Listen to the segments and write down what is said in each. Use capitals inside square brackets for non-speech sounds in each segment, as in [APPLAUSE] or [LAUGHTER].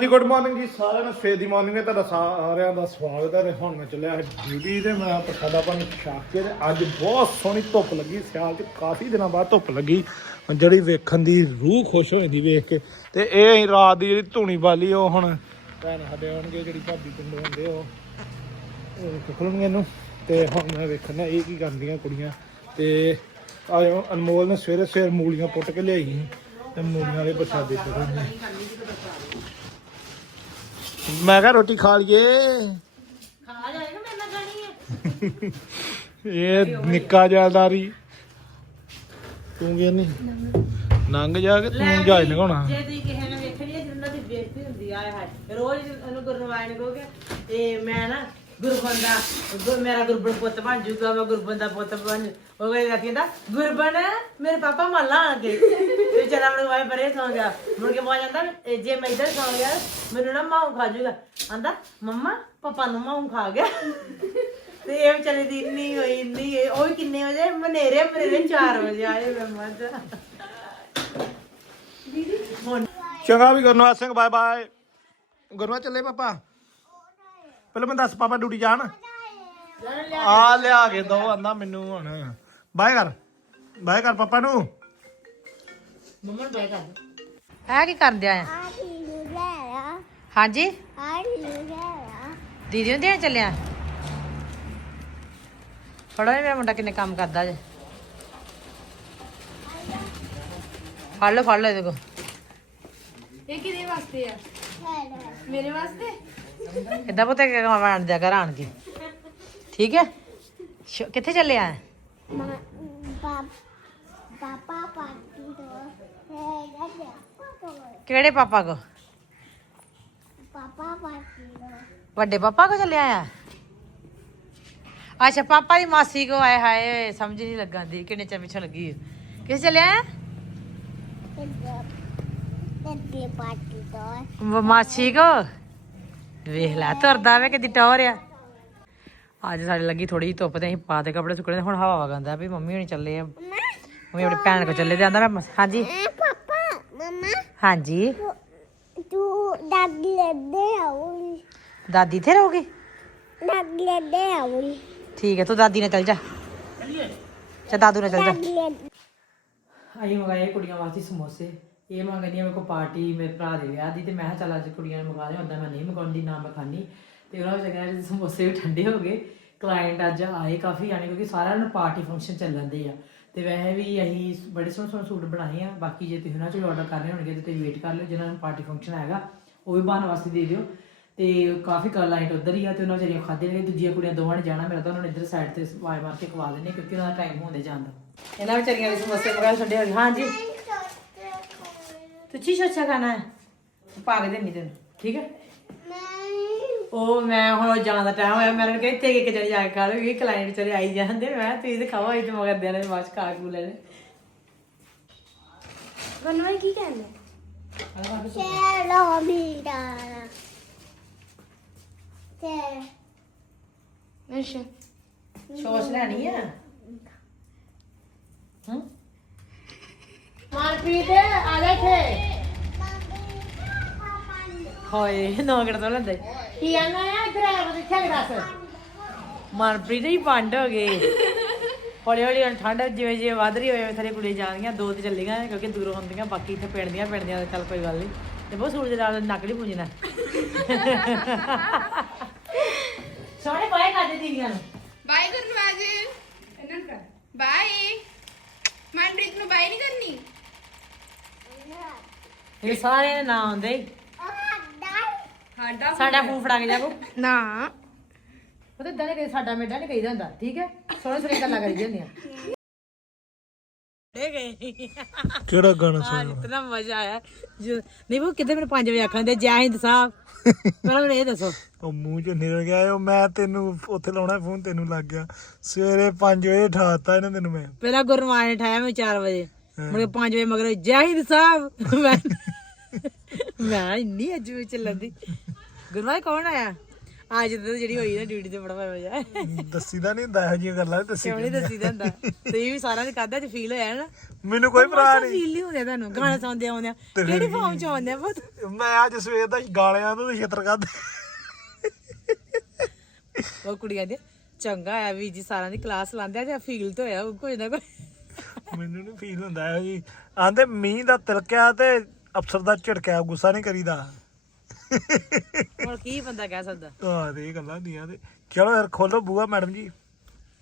ਜੀ good morning ਜੀ, ਸਾਰਿਆਂ ਨੂੰ ਸਵੇਰ ਦੀ ਮਾਰਨਿੰਗ ਹੈ, ਤੁਹਾਡਾ ਸਾਰਿਆਂ ਦਾ ਸਵਾਗਤ ਹੈ ਤੇ ਹੁਣ ਮੈਂ ਚੱਲਿਆ ਡਿਊਟੀ ਤੇ, ਮੈਂ ਪ੍ਰਸ਼ਾਦਾ ਪਾਣੀ ਛਕ ਕੇ ਤੇ ਅੱਜ ਬਹੁਤ ਸੋਹਣੀ ਧੁੱਪ ਲੱਗੀ, ਸਿਆਲ 'ਚ ਕਾਫੀ ਦਿਨਾਂ ਬਾਅਦ ਧੁੱਪ ਲੱਗੀ। ਜਿਹੜੀ ਵੇਖਣ ਦੀ ਰੂਹ ਖੁਸ਼ ਹੋ ਜਾਂਦੀ ਵੇਖ ਕੇ, ਤੇ ਇਹ ਰਾਤ ਦੀ ਜਿਹੜੀ ਧੂਣੀ ਬਾਲੀ ਉਹ ਹੁਣ ਭੈਣ ਸਾਡੇ ਆਉਣਗੇ, ਜਿਹੜੀ ਭਾਬੀ ਪਿੰਡੋਂ ਹੁੰਦੇ ਉਹ ਉਹ ਖੁੱਲਣਗੇ ਇਹਨੂੰ। ਤੇ ਹੁਣ ਮੈਂ ਵੇਖਣਾ ਇਹ ਕੀ ਕਰਦੀਆਂ ਕੁੜੀਆਂ। ਤੇ ਆਇਓ ਅਨਮੋਲ ਨੇ ਸਵੇਰੇ ਸਵੇਰ ਮੂਲੀਆਂ ਪੁੱਟ ਕੇ ਲਿਆਈ ਸੀ, ਤੇ ਮੂਲੀਆਂ ਵਾਲੇ ਪ੍ਰਸ਼ਾਦੇ ਚੜਾਉਣੇ ਮੈਂ ਕਿਹਾ ਰੋਟੀ ਖਾ ਲਈਏ। ਖਾ ਜਾਏਗਾ ਮੈਂ ਨਾ ਖਾਣੀ ਹੈ ਇਹ ਨਿੱਕਾ ਜਲਦਾਰੀ ਤੂੰ ਕੀ ਨਹੀਂ ਨੰਗ ਜਾ ਕੇ ਤੂੰ ਜਾਇ ਲਗਾਉਣਾ ਜੇ ਤੁਸੀਂ ਕਿਸੇ ਨੇ ਵੇਖਣੀ ਹੈ ਜਿੰਨਾਂ ਦੀ ਬੇਇੱਜ਼ਤੀ ਹੁੰਦੀ ਆ ਆਏ ਹਾਏ। ਰੋਜ਼ ਉਹਨੂੰ ਗੁਰਨਵਾਜ ਨੇ ਕਹੋਗੇ ਤੇ ਮੈਂ ਨਾ ਗੁਰਬਨ ਦਾ ਗੁਰ ਮੇਰਾ ਗੁਰਬਨ ਪੁੱਤ ਬਣ ਜੂਗਾ ਮੈਂ ਗੁਰਬਨ ਦਾ ਪੁੱਤ ਬਣ ਉਹ ਕਹਿੰਦਾ ਕਹਿੰਦਾ ਗੁਰਬਨ ਮੇਰੇ ਪਾਪਾ ਮੱਲਾ ਆਣਗੇ ਤੇ ਚਲਾ ਮੈਨੂੰ ਵਾਏ ਪਰੇ ਸੌਂ ਗਿਆ। ਮੁੜ ਕੇ ਬਾਅਦ ਜਾਂਦਾ ਇਹ ਜੇ ਮੈਂ ਇੱਧਰ ਸੌਂ ਗਿਆ ਮੈਨੂੰ ਨਾ ਮਾਉ ਖਾ ਜੂਗਾ। ਆਂਦਾ ਮੰਮਾ ਪਾਪਾ ਨੂੰ ਮਾਉ ਖਾ ਗਿਆ। ਤੇ ਇਹ ਵਿਚਾਰੇ ਦੀ ਇੰਨੀ ਹੋਈ ਇੰਨੀ ਹੋਈ। ਉਹ ਵੀ ਕਿੰਨੇ ਵਜੇ? ਮਨੇਰੇ ਮਨੇਰੇ 4 ਵਜੇ ਆਏ ਮੈਂ ਮੱਝ ਹੁਣ ਚੰਗਾ ਵੀ ਗੁਰਨਵਾਜ ਸਿੰਘ ਬਾਏ ਬਾਏ ਗੁਰਨਵਾਜ ਚੱਲੇ ਪਾਪਾ? ਪਹਿਲਾਂ ਮੈਂ ਦੱਸ ਪਾਪਾ ਡਿਊਟੀ ਜਾਣ? ਆ ਲਿਆ ਕੇ ਦੋ ਆਂਦਾ ਮੈਨੂੰ ਹੁਣ। ਬਾਏ ਕਰ ਬਾਏ ਕਰ ਪਾਪਾ ਨੂੰ। ਮੰਮਾ ਨੂੰ ਬਾਈ ਕਰ ਹੈ ਕੀ ਕਰਦੇ ਆ? ਹਾਂਜੀ? ਦੀਦੀ ਨੂੰ ਦੇਣ ਚੱਲਿਆ? ਫੜੋ ਇਹ ਮੇਰਾ ਮੁੰਡਾ ਕਿੰਨੇ ਕੰਮ ਕਰਦਾ ਜੇ। ਫੜ ਲਓ ਫੜ ਲਓ ਇਹਦੇ ਕੋ ਇਹ ਕਿਹਦੇ ਵਾਸਤੇ ਆ? ਮੇਰੇ ਵਾਸਤੇ? ਇਦਾਂ ਪਤਾ ਕਿ ਕੰਮ ਆਣ ਜਾ ਕਰ ਆਣ ਕੇ। ਠੀਕ ਹੈ? ਸ਼- ਕਿੱਥੇ ਚੱਲਿਆ? ਪਾਪਾ ਪਾਰਟੀ ਤੋਂ ਕਿਹੜੇ ਪਾਪਾ ਕੋ ਵੱਡੇ ਪਾਪਾ ਕੋ ਚੱਲਿਆ ਆ? ਅੱਛਾ ਪਾਪਾ ਦੀ ਮਾਸੀ ਕੋ ਆਏ ਹਾਏ ਸਮਝ ਨਹੀਂ ਲੱਗਾਂਦੀ ਕਿੰਨੇ ਚਿਰ ਪਿੱਛੋਂ ਲੱਗੀ ਕਿਸ ਚੱਲਿਆ ਆ? ਤੇ ਪਾਰਟੀ ਤੋਂ। ਵ- ਮਾਸੀ ਕੋ ਵੇਖ ਲੈ ਤੁਰਦਾ ਵੇ ਕਿਦੀ ਟੌਰ ਆ। ਅੱਜ ਸਾਡੇ ਲੱਗੀ ਥੋੜੀ ਜਿਹੀ ਧੁੱਪ ਤੇ ਅਸੀਂ ਪਾ ਦੇ ਕੱਪੜੇ ਸੁੱਕਣੇ ਤੇ ਹੁਣ ਹਵਾ ਵਗਾਉਂਦਾ ਵੀ ਮੰਮੀ ਹੁਣੀ ਚੱਲੇ ਆ। ਮੰਮੀ ਆਪਣੀ ਭੈਣ ਕੋ ਚੱਲੇ ਤੇ ਆਂਦਾ ਮੈਂ ਹਾਂਜੀ। ਪਾਪਾ ਮਮਾ। ਹਾਂਜੀ। ਤੂੰ ਦਾਦੀ ਲੈਦੇ ਆਉਂ ਦਾਦੀ ਇੱਥੇ ਰਹੋਗੀ? ਦਾਦੀ ਲੈਦੇ ਆਉਂ ਠੀਕ ਹੈ ਤੂੰ ਦਾਦੀ ਨਾਲ ਚੱਲ ਜਾ। ਚਾ ਦਾਦੂ ਨਾਲ ਚੱਲ ਜਾ। ਦਾਦੀ ਲੈ ਅਸੀਂ ਮੰਗਾਏ ਕੁੜੀਆਂ ਵਾਸਤੇ ਸਮੋਸੇ। ਇਹ ਮੰਗਦੀ ਮੰਗਦੀਆਂ ਮੇਰੇ ਕੋ ਪਾਰਟੀ, ਮੇਰੇ ਭਰਾ ਦੇ ਵਿਆਹ ਦੀ ਤੇ ਮੈਂ ਕਿਹਾ ਚੱਲ ਅੱਜ ਕੁੜੀਆਂ ਨੂੰ ਮੰਗਾ ਲਿਆ ਹੁੰਦਾ ਮੈਂ ਨਹੀਂ ਮੰਗਾਉਂਦੀ, ਨਾ ਮੈਂ ਖਾਣੀ ਤੇ ਉਹਨਾਂ ਵਿੱਚ ਕਹਿੰਦੇ ਸਮੋਸੇ ਵੀ ਠੰਡੇ ਹੋ ਗਏ ਕਲਾਇੰਟ ਅੱਜ ਆਏ ਕਾਫੀ ਆਣੇ ਕਿਉਂਕਿ ਸਾਰਿਆਂ ਨੂੰ ਪਾਰਟੀ ਫੰਕਸ਼ਨ ਚੱਲਣਦੇ ਆ। ਤੇ ਵੈਸੇ ਵੀ ਅਸੀਂ ਬੜੇ ਸੋਹਣੇ ਸੋਹਣੇ ਸੂਟ ਬਣਾਏ ਆ, ਬਾਕੀ ਜੇ ਤੁਸੀਂ ਉਹਨਾਂ ਚੋਂ ਆਰਡਰ ਕਰਨੇ ਹੋਣਗੇ ਤੇ ਤੁਸੀਂ ਵੇਟ ਕਰ ਲਿਓ ਜਿਹਨਾਂ ਨੂੰ ਪਾਰਟੀ ਫੰਕਸ਼ਨ ਹੈਗਾ, ਉਹ ਵੀ ਬਹਾਨ ਵਾਸਤੇ ਦੇ ਦਿਓ। ਤੇ ਕਾਫੀ ਕਲਾਇੰਟ ਉਧਰ ਹੀ ਆ ਤੇ ਉਹਨਾਂ ਵਿਚਾਰੀਆਂ ਖਾਦੇ ਨੇ, ਦੂਜੀਆਂ ਕੁੜੀਆਂ ਦੋਵਾਂ ਨੇ ਜਾਣਾ, ਮੇਰਾ ਤਾਂ ਉਹਨਾਂ ਨੂੰ ਇੱਧਰ ਸਾਈਡ ਤੇ ਵਾਰ ਮਾਰ ਕੇ ਖਵਾ ਦੇਣੇ ਕਿਉਂਕਿ ਉਹਨਾਂ ਦਾ ਟਾਈਮ ਹੋਣੇ ਜਾਂਦਾ ਇਹਨਾਂ ਵਿਚਾਰੀਆਂ ਦੇ ਸਮੋਸੇ ਵਗੈਰਾ ਛੱਡੇ ਹੋਏ ਹਾਂਜੀ। ਤੂੰ ਅੱਛਾ ਖਾਣਾ ਹੈ? ਪਾ ਕੇ ਦੇਣੀ ਤੈਨੂੰ ਠੀਕ ਹੈ? ਉਹ ਮੈਂ ਹੁਣ ਜਾਣ ਦਾ ਟਾਈਮ ਹੋਇਆ ਮੈਂ ਕਿਹਾ ਇੱਥੇ ਇੱਕ ਜਣੀ ਜਾ ਕੇ ਖਾ ਲਓ ਇਹ ਕਲਾਇੰਟ ਚਲੇ ਆਈ ਜਾਂਦੇ ਮੈਂ ਤੁਸੀਂ ਤੇ ਖਾਓ ਇਹ ਮਗਰ ਦੇ ਨੇ ਬਾਅਦ ਖਾ ਕੇ ਲੈਣੇ। ਬਣਵਾ ਕੀ ਕਰਨਾ ਚਲੋ ਮੀਰਾ ਤੇ ਲੈਣੀ ਆ? ਹੂੰ? ਮਨਪ੍ਰੀਤ ਆ ਜਾ ਇੱਥੇ। ਹੋਏ ਨਾ ਕਿਹੜਾ ਤੋਂ ਲੈਂਦੇ। ਕੀ ਆਣਾ ਆ? ਇੱਧਰ ਆ ਮੈਂ ਇੱਥੇ ਦੱਸ। ਮਨਪ੍ਰੀਤ ਹੀ ਪੰਡ ਹੋ ਗਏ। ਹੌਲੀ ਹੌਲੀ ਹੁਣ ਠੰਡ ਜਿਵੇਂ ਜਿਵੇਂ ਵੱਧ ਰਹੀ ਹੋਵੇ ਥਲੇ ਕੁੜੀ ਜਾਣਗੀਆਂ ਦੋ ਤੇ ਚੱਲੀਆਂ ਕਿਉਂਕਿ ਦੂਰੋਂ ਹੁੰਦੀਆਂ ਬਾਕੀ ਇੱਥੇ ਪਿੰਡਦੀਆਂ ਪਿੰਡਦੀਆਂ ਚੱਲ ਕੋਈ ਗੱਲ ਨਹੀਂ ਤੇ ਬਹੁਤ ਸੂਰਜ ਨਾਲ ਨੱਕ ਨਹੀਂ ਪੂੰਝਣਾ। ਸੋਹਣੇ ਪਾਏ ਖਾਦੇ ਦੀਦੀਆਂ ਨੂੰ। ਬਾਏ ਗੁਰਨਵਾਜ ਇਹਨਾਂ ਨੂੰ ਕਰ। ਬਾਏ। ਮਨਪ੍ਰੀਤ ਨੂੰ ਬਾਏ ਨਹੀਂ ਕਰਨੀ? ਇਹ ਸਾਰੇ ਦੇ ਨਾਂ ਆਉਂਦੇ ਈ। ਸਾਡਾ ਸਾਡਾ ਫੋਨ ਫੜਾ ਕੇ। ਜਾਗੋ ਨਾ। ਉਹ ਤਾਂ ਇਦਾਂ ਨਹੀਂ ਸਾਡਾ ਮੇਡਾ ਨਹੀਂ ਕਹੀਦਾ ਹੁੰਦਾ ਠੀਕ ਹੈ? ਸੋਹਣੇ ਸੋਹਣੇ ਗੱਲਾਂ ਕਰੀ ਜਾਂਦੀਆਂ। ਡੇ ਗਏ ਕਿਹੜਾ ਗਾਣਾ ਆ ਇਤਨਾ ਮਜ਼ਾ ਆਇਆ। ਜੋ ਨਹੀਂ ਉਹ ਕਿਤੇ ਮੈਨੂੰ 5 ਵਜੇ ਆਖਣ ਦੇ ਜੈ ਹਿੰਦ ਸਾਹਿਬ। ਪਹਿਲਾਂ ਮੈਨੂੰ ਇਹ ਦੱਸੋ। ਉਹ ਮੂੰਹ ਚੋਂ ਨਿਕਲ ਗਿਆ ਉਹ ਮੈਂ ਤੈਨੂੰ ਉੱਥੇ ਲਾਉਣਾ ਫੋਨ ਤੈਨੂੰ ਲੱਗ ਗਿਆ। ਸਵੇਰੇ 5 ਵਜੇ ਉਠਾਤਾ ਇਹਨਾਂ ਤੈਨੂੰ ਮੈਂ। ਪਹਿਲਾਂ ਗੁਰਮਾਨ ਨੇ ਠਾਇਆ ਮੈਂ 4 ਵਜੇ। ਕੇ 5 ਵਜੇ ਮਗਰ ਜੈ ਹਿੰਦ ਸਾਹਿਬ। ਮੈਂ ਮੈਂ ਇੰਨੀ ਅੱਜ ਵੀ ਚੱਲਣ ਦੀ। ਗੁਰਮਾਨ ਕੌਣ ਆਇਆ? ਅੱਜ ਤੇ ਜਿਹੜੀ ਹੋਈ ਨਾ ਡਿਊਟੀ ਤੇ ਬੜਾ ਮਜ਼ਾ ਦੱਸੀਦਾ ਨਹੀਂ ਹੁੰਦਾ ਇਹੋ ਜਿਹੀਆਂ ਗੱਲਾਂ ਦੱਸੀ ਕਿਉਂ ਨਹੀਂ ਦੱਸੀ ਦਿੰਦਾ ਤੁਸੀਂ ਵੀ ਸਾਰਿਆਂ ਦੇ ਕਾਦਾ ਚ ਫੀਲ ਹੋਇਆ ਨਾ। ਮੈਨੂੰ ਕੋਈ ਭਰਾ ਨਹੀਂ। ਫੀਲ ਨਹੀਂ ਹੋ ਰਿਹਾ ਤੁਹਾਨੂੰ? ਗਾਣਾ ਸੁਣਦੇ ਆਉਂਦੇ ਕਿਹੜੀ ਫਾਰਮ ਚ ਆਉਂਦੇ ਆ ਪੁੱਤ? ਮੈਂ ਅੱਜ ਸਵੇਰ ਦਾ ਗਾਲਿਆਂ ਤੋਂ ਛੇਤਰ ਕਰਦੇ ਉਹ ਕੁੜੀਆਂ ਦੇ ਚੰਗਾ ਆ ਵੀ ਜੀ ਸਾਰਿਆਂ ਦੀ ਕਲਾਸ ਲਾਉਂਦੇ ਆ ਜਾਂ ਫੀਲ ਤੇ ਹੋਇਆ ਕੁਝ ਨਾ ਕੋਈ। ਮੈਨੂੰ ਨਹੀਂ ਫੀਲ ਹੁੰਦਾ ਇਹੋ ਜੀ ਆਂਦੇ ਮੀਂਹ ਦਾ ਤਿਲਕਿਆ ਤੇ ਅਫਸਰ ਦਾ ਝਿੜਕਿਆ ਗੁੱਸਾ ਨਹੀਂ ਕਰੀਦਾ। ਹੁਣ ਕੀ ਬੰਦਾ ਕਹਿ ਸਕਦਾ? ਆਹ ਤੇ ਇਹ ਗੱਲਾਂ ਹੁੰਦੀਆਂ ਤੇ। ਚਲੋ ਯਾਰ ਖੋਲੋ ਬੂਆ ਮੈਡਮ ਜੀ।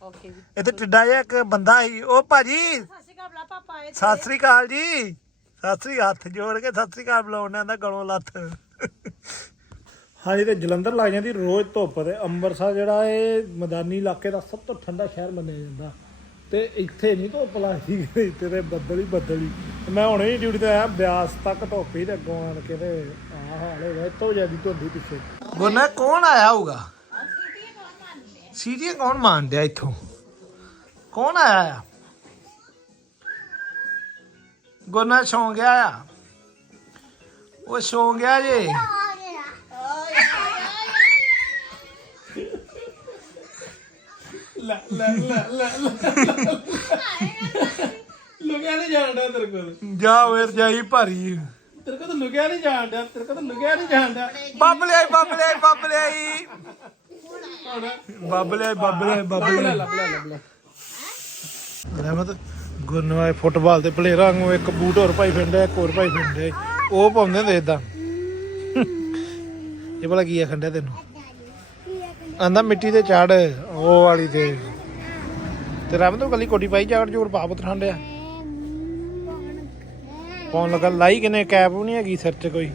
ਓਕੇ ਜੀ। ਇੱਥੇ ਟਿੱਡਾ ਜਿਹਾ ਇੱਕ ਬੰਦਾ ਸੀ। ਉਹ ਭਾਜੀ ਸਤਿ ਸ਼੍ਰੀ ਅਕਾਲ ਬਲਾ ਪਾਪਾ ਆਏ ਸਤਿ ਸ੍ਰੀ ਅਕਾਲ ਜੀ ਸਤਿ ਸ੍ਰੀ ਹੱਥ ਜੋੜ ਕੇ ਸਤਿ ਸ੍ਰੀ ਅਕਾਲ ਬੁਲਾਉਣਾ ਦਾ ਗਲੋਂ ਲੱਥ ਹਾਂਜੀ ਤੇ ਜਲੰਧਰ ਲੱਗ ਜਾਂਦੀ ਰੋਜ਼ ਧੁੱਪ ਤੇ ਅੰਮ੍ਰਿਤਸਰ ਜਿਹੜਾ ਇਹ ਮੈਦਾਨੀ ਇਲਾਕੇ ਦਾ ਸਭ ਤੋਂ ਠੰਡਾ ਸ਼ਹਿਰ ਮੰਨਿਆ ਜਾਂਦਾ। ਤੇ ਇੱਥੇ ਨਹੀਂ ਧੁੱਪ ਲੱਗਦੀ ਇੱਥੇ ਤੇ ਬੱਦਲ ਹੀ ਬੱਦਲ ਹੀ। ਮੈਂ ਹੁਣੇ ਹੀ ਡਿਊਟੀ ਤੇ ਆਇਆ, ਬਿਆਸ ਤੱਕ ਧੁੱਪ ਹੀ ਤੇ ਅੱਗੋਂ ਆਣ ਕੇ ਤੇ ਆਹ ਹਾਲ ਹੋ ਗਿਆ ਜਿਆਦੀ ਧੁੰਦੀ ਪਿੱਛੇ। ਗੋਨਾ ਕੌਣ ਆਇਆ ਹੋਊਗਾ? ਸੀਟੀਆਂ ਕੌਣ ਮਾਰਨ ਡਿਆ ਇੱਥੋਂ? ਕੌਣ ਆਇਆ ਆ? ਗੋਨਾ ਸੌਂ ਗਿਆ ਆ। ਉਹ ਸੌਂ ਗਿਆ ਜੇ। ਲੈ ਲੈ ਲੈ ਲੈ ਲੁਕਿਆ ਨਹੀਂ ਜਾਣਦਾ ਤੇਰੇ ਕੋਲ। ਜਾ ਵੇਰ ਜਾਈ ਭਾਰੀ। ਤੇਰੇ ਕੋਲ ਤਾਂ ਲੁਕਿਆ ਨਹੀਂ ਜਾਣਦਾ ਤੇਰੇ ਕੋਲ ਤਾਂ ਲੁਕਿਆ ਨਹੀਂ ਜਾਣਦਾ ਬੱਬ ਲਿਆਈ ਬੱਬ ਲਿਆਈ ਬੱਬ ਲਿਆਈ ਬੱਬ ਲਿਆਈ ਬੱਬ ਲਿਆਈ ਬੱਬ ਲੈ ਲੱਭ ਲੈ। ਰਹਿਮਤ ਗੁਰਨਵਾਏ ਫੁੱਟਬਾਲ ਦੇ ਪਲੇਅਰਾਂ ਨੂੰ ਇੱਕ ਬੂਟ ਹੋਰ ਪਾਈ ਫਿਰਦਾ ਇੱਕ ਹੋਰ ਪਾਈ ਫਿਰਦੇ। ਉਹ ਪਾਉਂਦੇ ਹੁੰਦੇ ਇਦਾਂ ਇਹ ਭਲਾ ਕੀ ਆਖੰਡਿਆ ਤੈਨੂੰ? ਆਂਦਾ ਮਿੱਟੀ ਤੇ ਚੜ, ਉਹ ਵਾਲੀ ਤੇ। ਤੇ ਰਹਿਮਤ ਨੂੰ ਕੱਲੀ ਕੋਟੀ ਪਾਈ ਜਾੜ ਜੋਰ ਪਾਪ ਠੰਡਿਆ ਪਾਉਣ ਲੱਗਾ ਲਾਈ ਕਿਨੇ, ਕੈਪ ਵੀ ਨਹੀਂ ਹੈਗੀ ਸਿਰ 'ਚ ਕੋਈ।